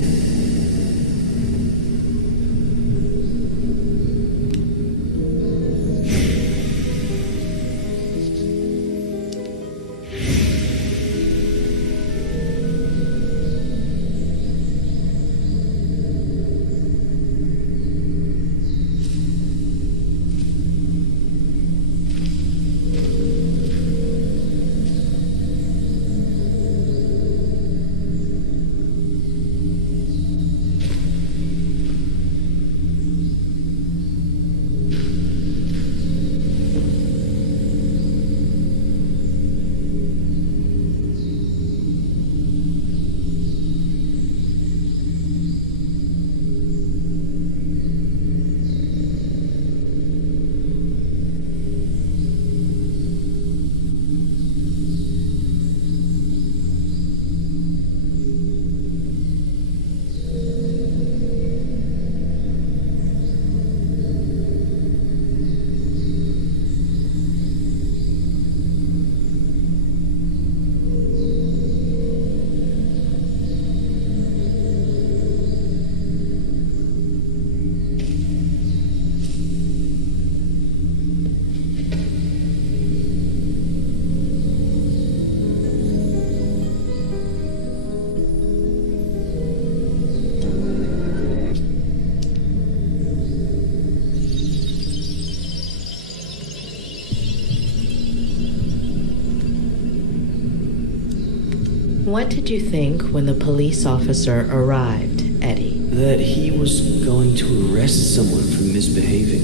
What did you think when the police officer arrived, Eddie? That he was going to arrest someone for misbehaving.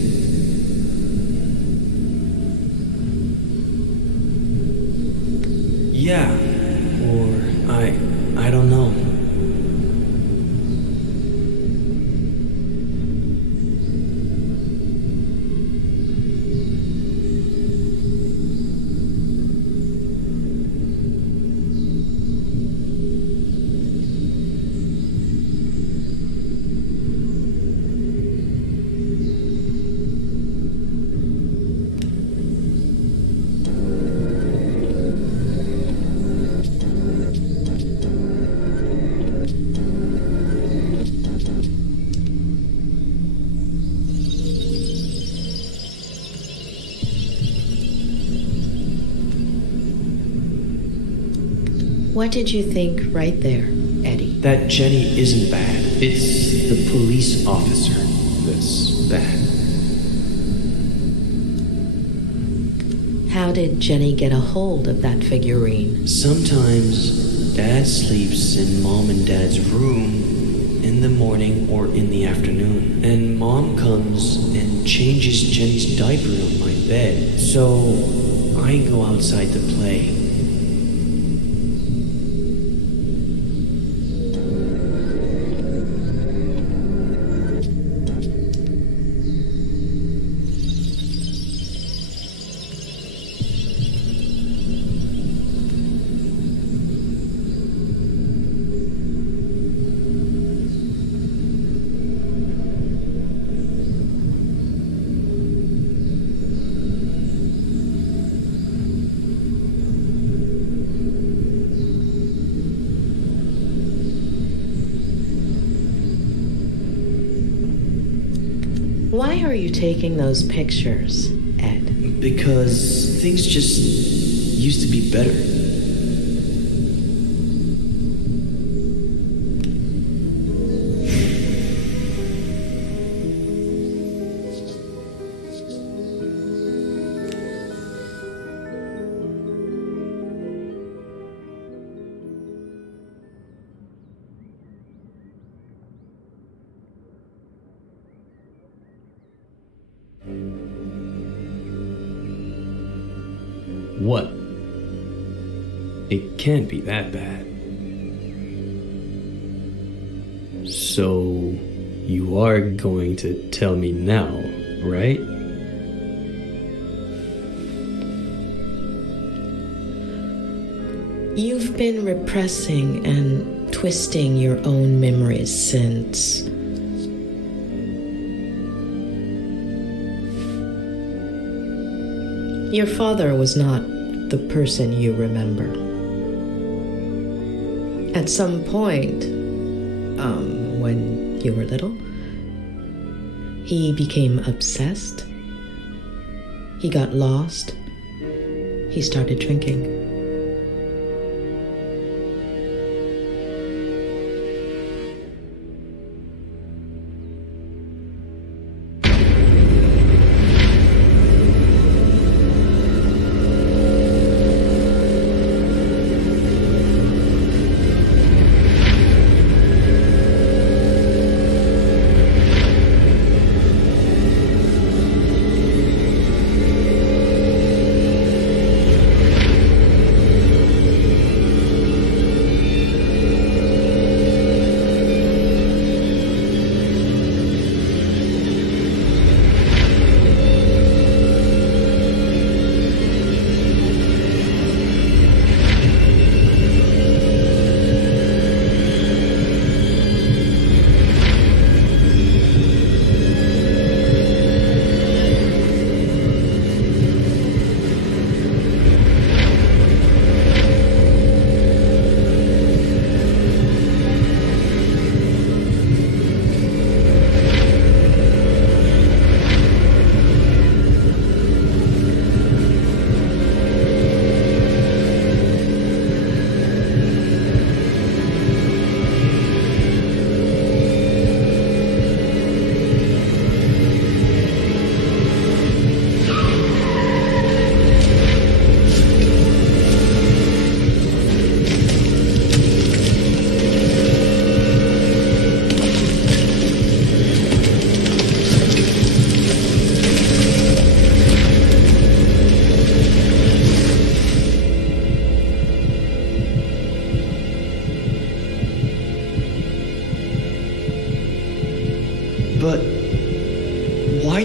Yeah, or I don't know. What did you think right there, Eddie? That Jenny isn't bad. It's the police officer that's bad. How did Jenny get a hold of that figurine? Sometimes Dad sleeps in Mom and Dad's room in the morning or in the afternoon. And Mom comes and changes Jenny's diaper on my bed. So I go outside to play. Why are you taking those pictures, Ed? Because things just used to be better. What? It can't be that bad. So, you are going to tell me now, right? You've been repressing and twisting your own memories since... Your father was not the person you remember. At some point, when you were little, he became obsessed. He got lost. He started drinking.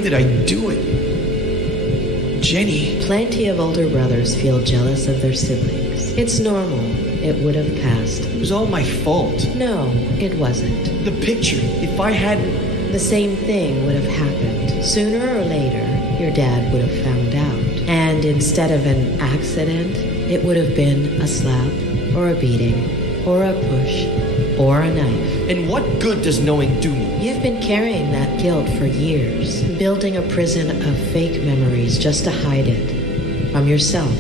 did I do it? Jenny. Plenty of older brothers feel jealous of their siblings. It's normal. It would have passed. It was all my fault. No, it wasn't. The picture. If I hadn't... The same thing would have happened. Sooner or later, your dad would have found out. And instead of an accident, it would have been a slap, or a beating, or a push, or a knife. And what good does knowing do me? You've been carrying that guilt for years, building a prison of fake memories just to hide it. From yourself,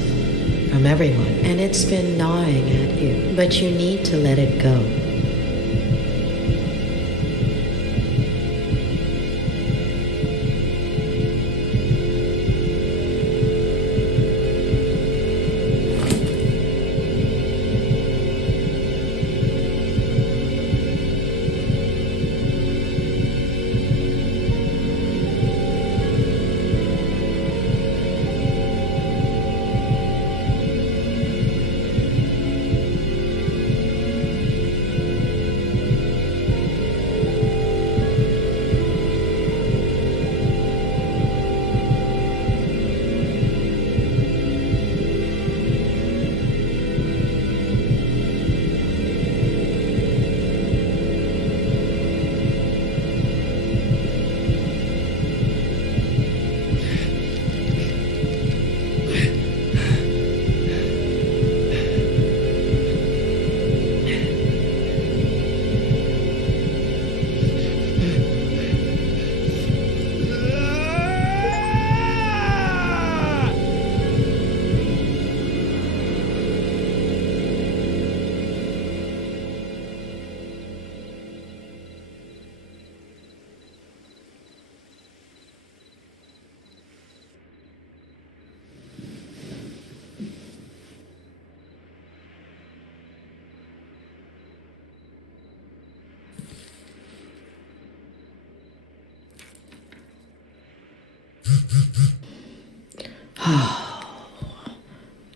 from everyone. And it's been gnawing at you. But you need to let it go.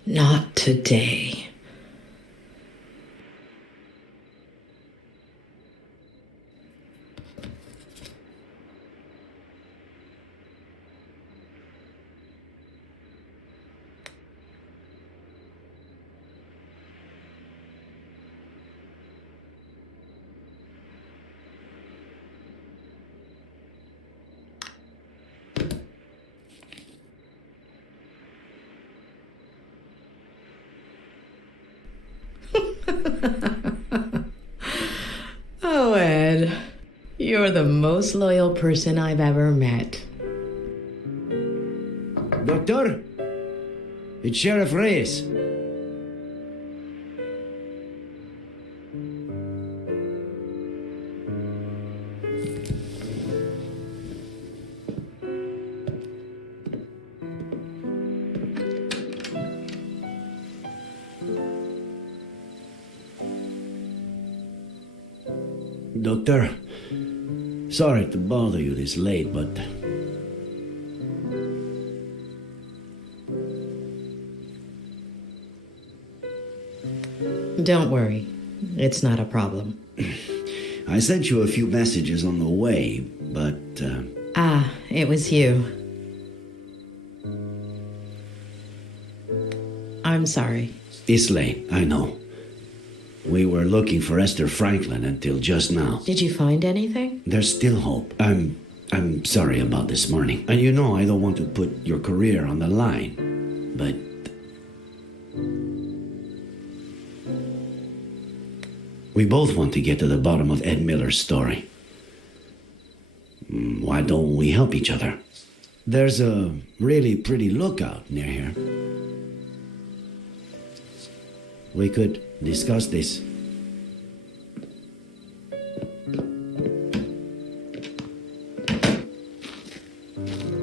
Not today. Oh, Ed, you're the most loyal person I've ever met. Doctor? It's Sheriff Reyes. Doctor, sorry to bother you this late, but don't worry. It's not a problem. I sent you a few messages on the way, but... it was you. I'm sorry. It's late, I know. We were looking for Esther Franklin until just now. Did you find anything? There's still hope. I'm sorry about this morning. And you know I don't want to put your career on the line, but... we both want to get to the bottom of Ed Miller's story. Why don't we help each other? There's a really pretty lookout near here. We could discuss this.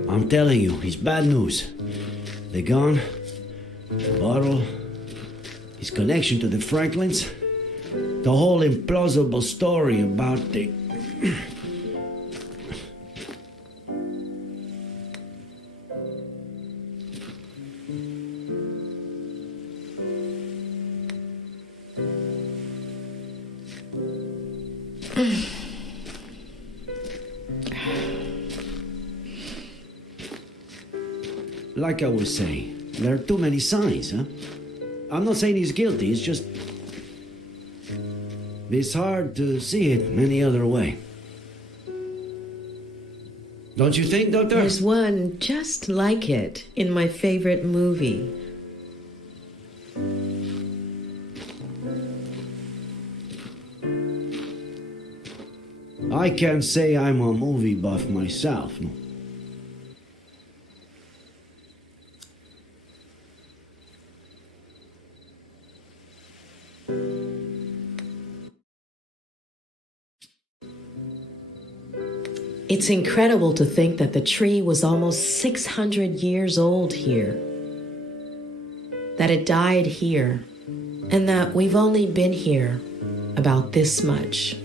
I'm telling you, it's bad news. The gun, the bottle, his connection to the Franklins, the whole implausible story about the... Like I was saying, there are too many signs, huh? I'm not saying he's guilty, it's just... It's hard to see it any other way. Don't you think, Doctor? There's one just like it in my favorite movie. I can't say I'm a movie buff myself. No. It's incredible to think that the tree was almost 600 years old here. That it died here, and that we've only been here about this much.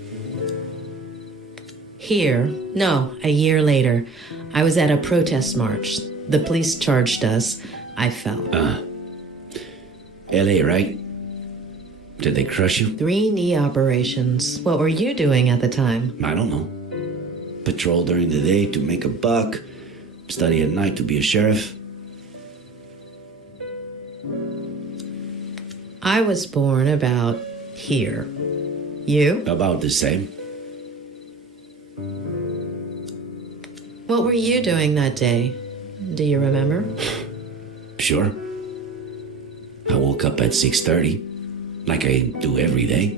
Here, no, a year later, I was at a protest march. The police charged us. I fell. LA, right? Did they crush you? 3 knee operations. What were you doing at the time? I don't know. Patrol during the day to make a buck, study at night to be a sheriff. I was born about here. You? About the same. What were you doing that day? Do you remember? Sure. I woke up at 6:30, like I do every day.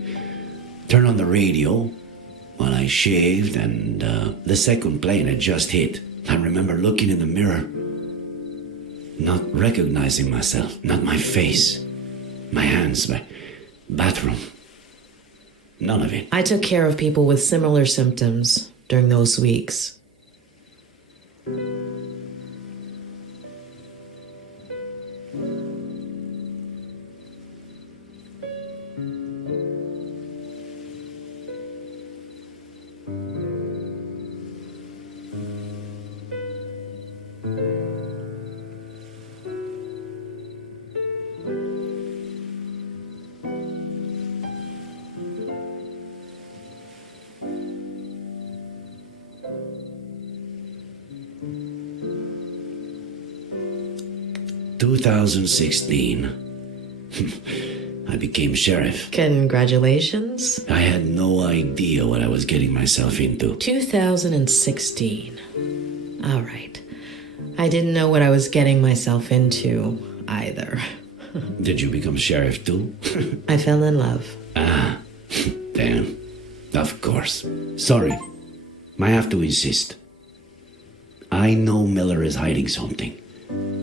Turned on the radio while I shaved, and the second plane had just hit. I remember looking in the mirror, not recognizing myself, not my face, my hands, my bathroom. None of it. I took care of people with similar symptoms during those weeks. In 2016, I became sheriff. Congratulations. I had no idea what I was getting myself into. 2016. All right. I didn't know what I was getting myself into either. Did you become sheriff too? I fell in love. Ah, damn. Of course. Sorry. I have to insist. I know Miller is hiding something.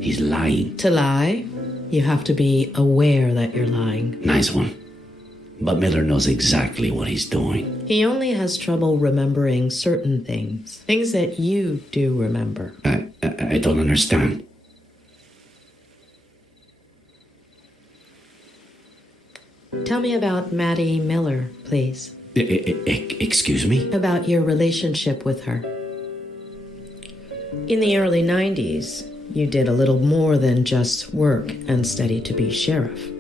He's lying. To lie, you have to be aware that you're lying. Nice one. But Miller knows exactly what he's doing. He only has trouble remembering certain things. Things that you do remember. I don't understand. Tell me about Maddie Miller, please. Excuse me? About your relationship with her. In the early 90s, you did a little more than just work and study to be sheriff.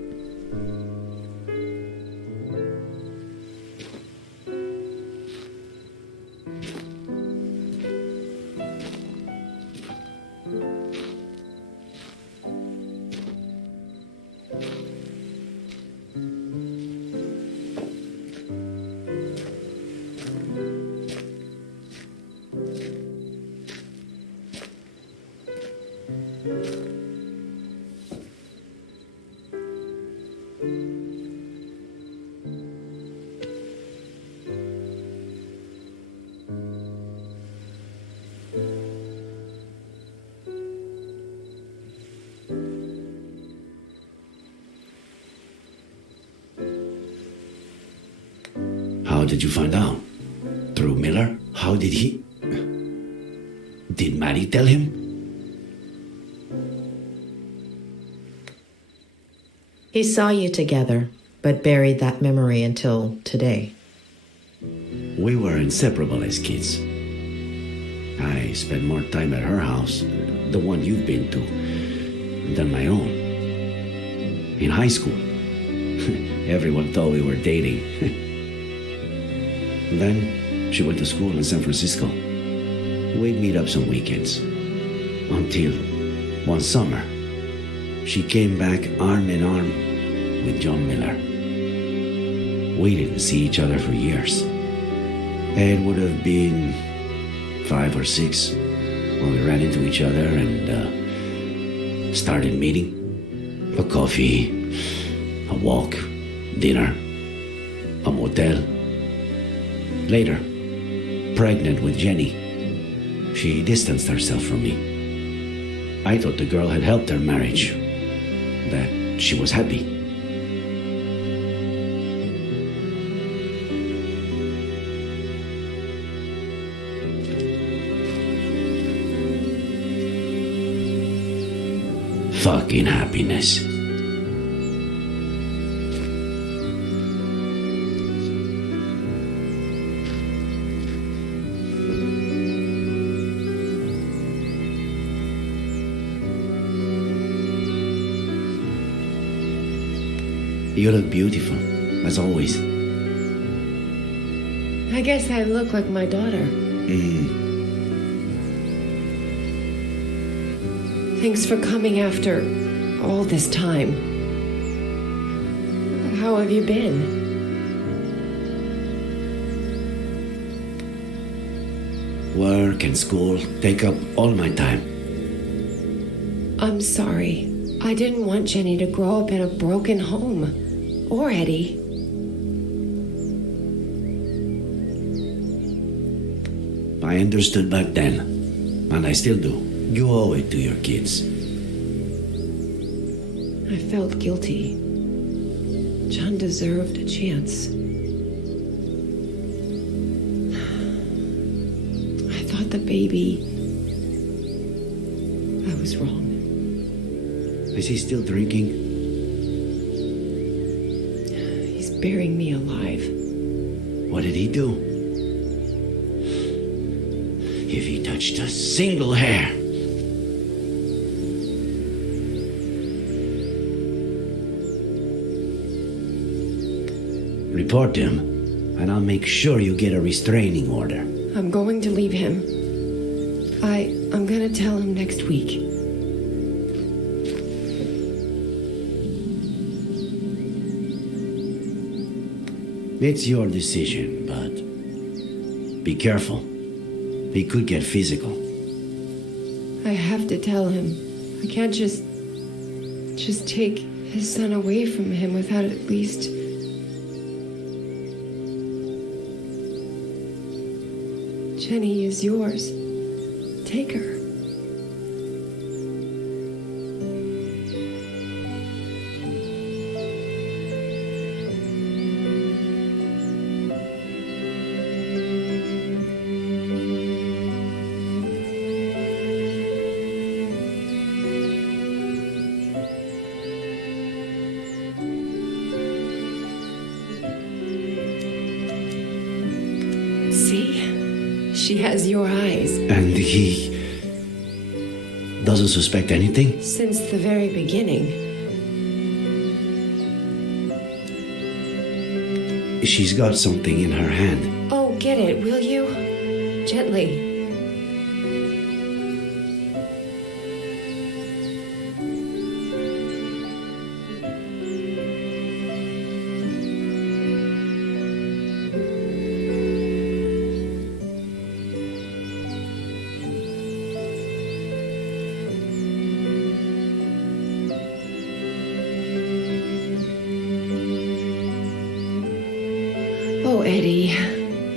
How did you find out? Through Miller? How did he... Did Maddie tell him? He saw you together, but buried that memory until today. We were inseparable as kids. I spent more time at her house, the one you've been to, than my own. In high school, everyone thought we were dating. Then she went to school in San Francisco. We'd meet up some weekends. Until One summer, she came back arm in arm with John Miller. We didn't see each other for years. It would have been 5 or 6 when we ran into each other and started meeting. A coffee, a walk, dinner, a motel. Later, pregnant with Jenny, she distanced herself from me. I thought the girl had helped her marriage, that she was happy. Fucking happiness. You look beautiful, as always. I guess I look like my daughter. Thanks for coming after all this time. How have you been? Work and school take up all my time. I'm sorry. I didn't want Jenny to grow up in a broken home. Or Eddie. I understood back then, and I still do. You owe it to your kids. I felt guilty. John deserved a chance. I thought the baby... I was wrong. Is he still drinking? He's burying me alive. What did he do? If he touched a single hair... Report him, and I'll make sure you get a restraining order. I'm going to leave him. I'm gonna tell him next week. It's your decision, but be careful. He could get physical. I have to tell him. I can't just take his son away from him without at least... Jenny is yours. Take her. She has your eyes. And he doesn't suspect anything? Since the very beginning. She's got something in her hand. Oh, get it, will you? Gently. Oh, Eddie.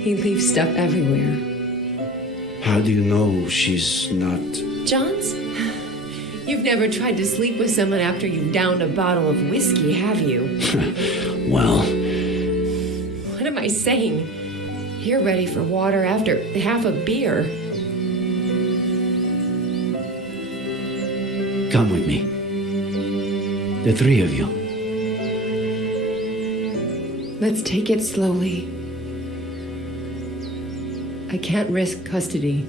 He leaves stuff everywhere. How do you know she's not... John's? You've never tried to sleep with someone after you've downed a bottle of whiskey, have you? Well... What am I saying? You're ready for water after half a beer. Come with me. The three of you. Let's take it slowly. I can't risk custody.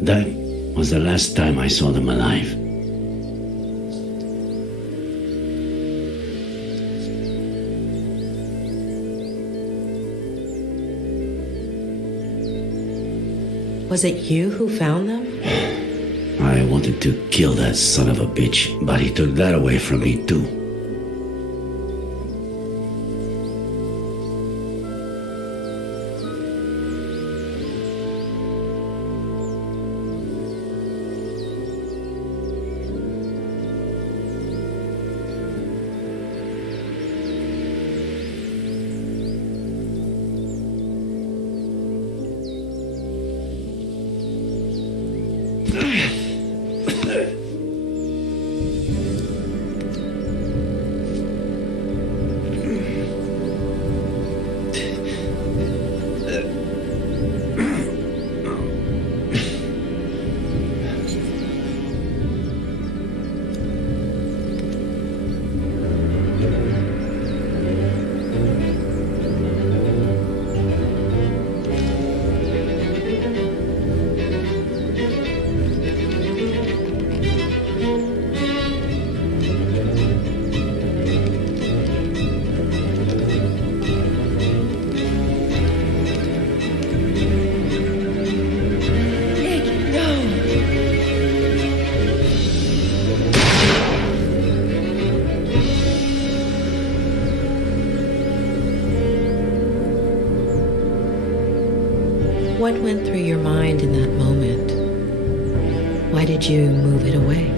That was the last time I saw them alive. Was it you who found them? I wanted to kill that son of a bitch, but he took that away from me too. What went through your mind in that moment? Why did you move it away?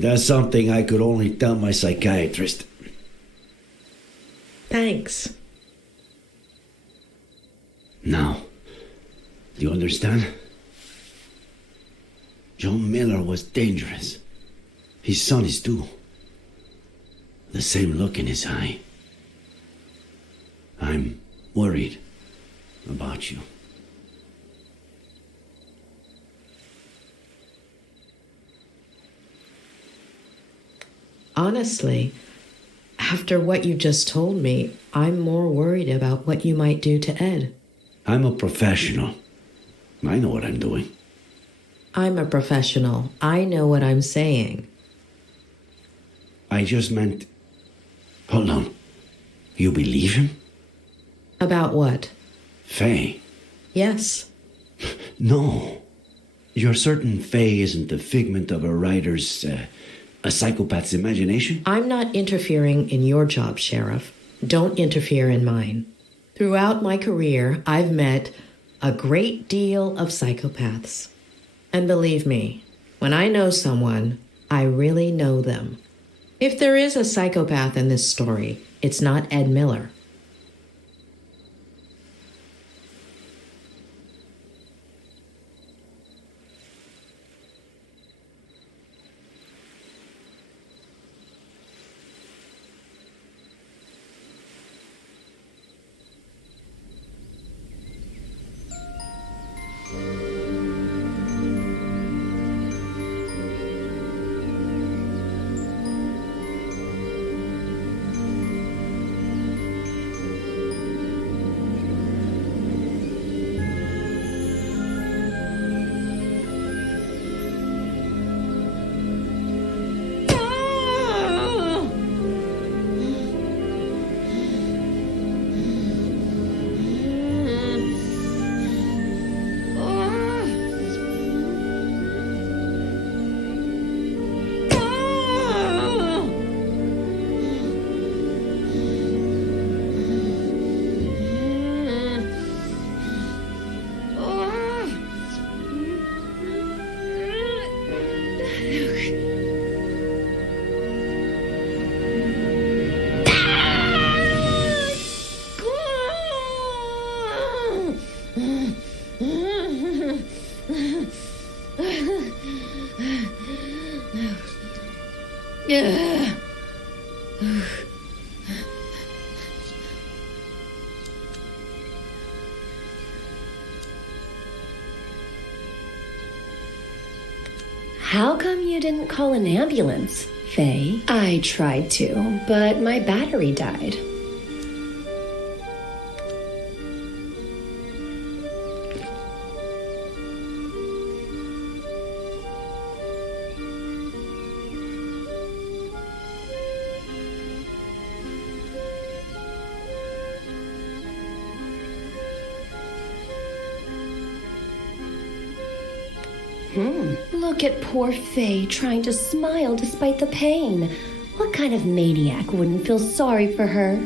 That's something I could only tell my psychiatrist. Thanks. Now, do you understand? John Miller was dangerous. His son is too. The same look in his eye. I'm worried about you. Honestly, after what you just told me, I'm more worried about what you might do to Ed. I'm a professional. I know what I'm doing. I'm a professional. I know what I'm saying. I just meant... Hold on. You believe him? About what? Faye. Yes. No. You're certain Faye isn't the figment of a writer's... a psychopath's imagination? I'm not interfering in your job, Sheriff. Don't interfere in mine. Throughout my career, I've met a great deal of psychopaths. And believe me, when I know someone, I really know them. If there is a psychopath in this story, it's not Ed Miller. How come you didn't call an ambulance, Faye? I tried to, but my battery died. Look at poor Faye trying to smile despite the pain. What kind of maniac wouldn't feel sorry for her?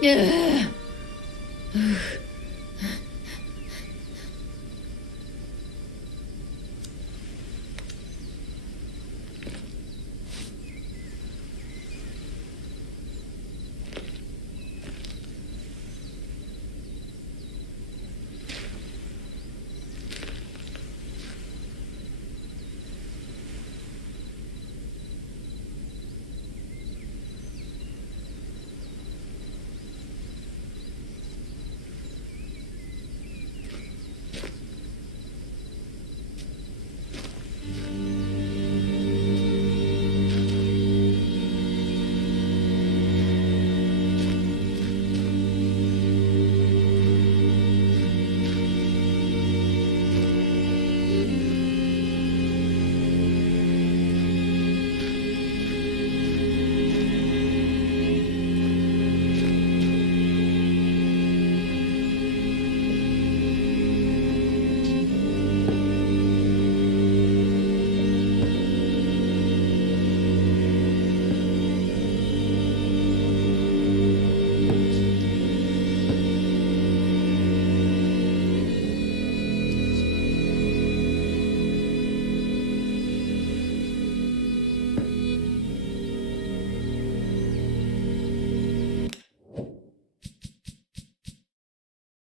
Yeah.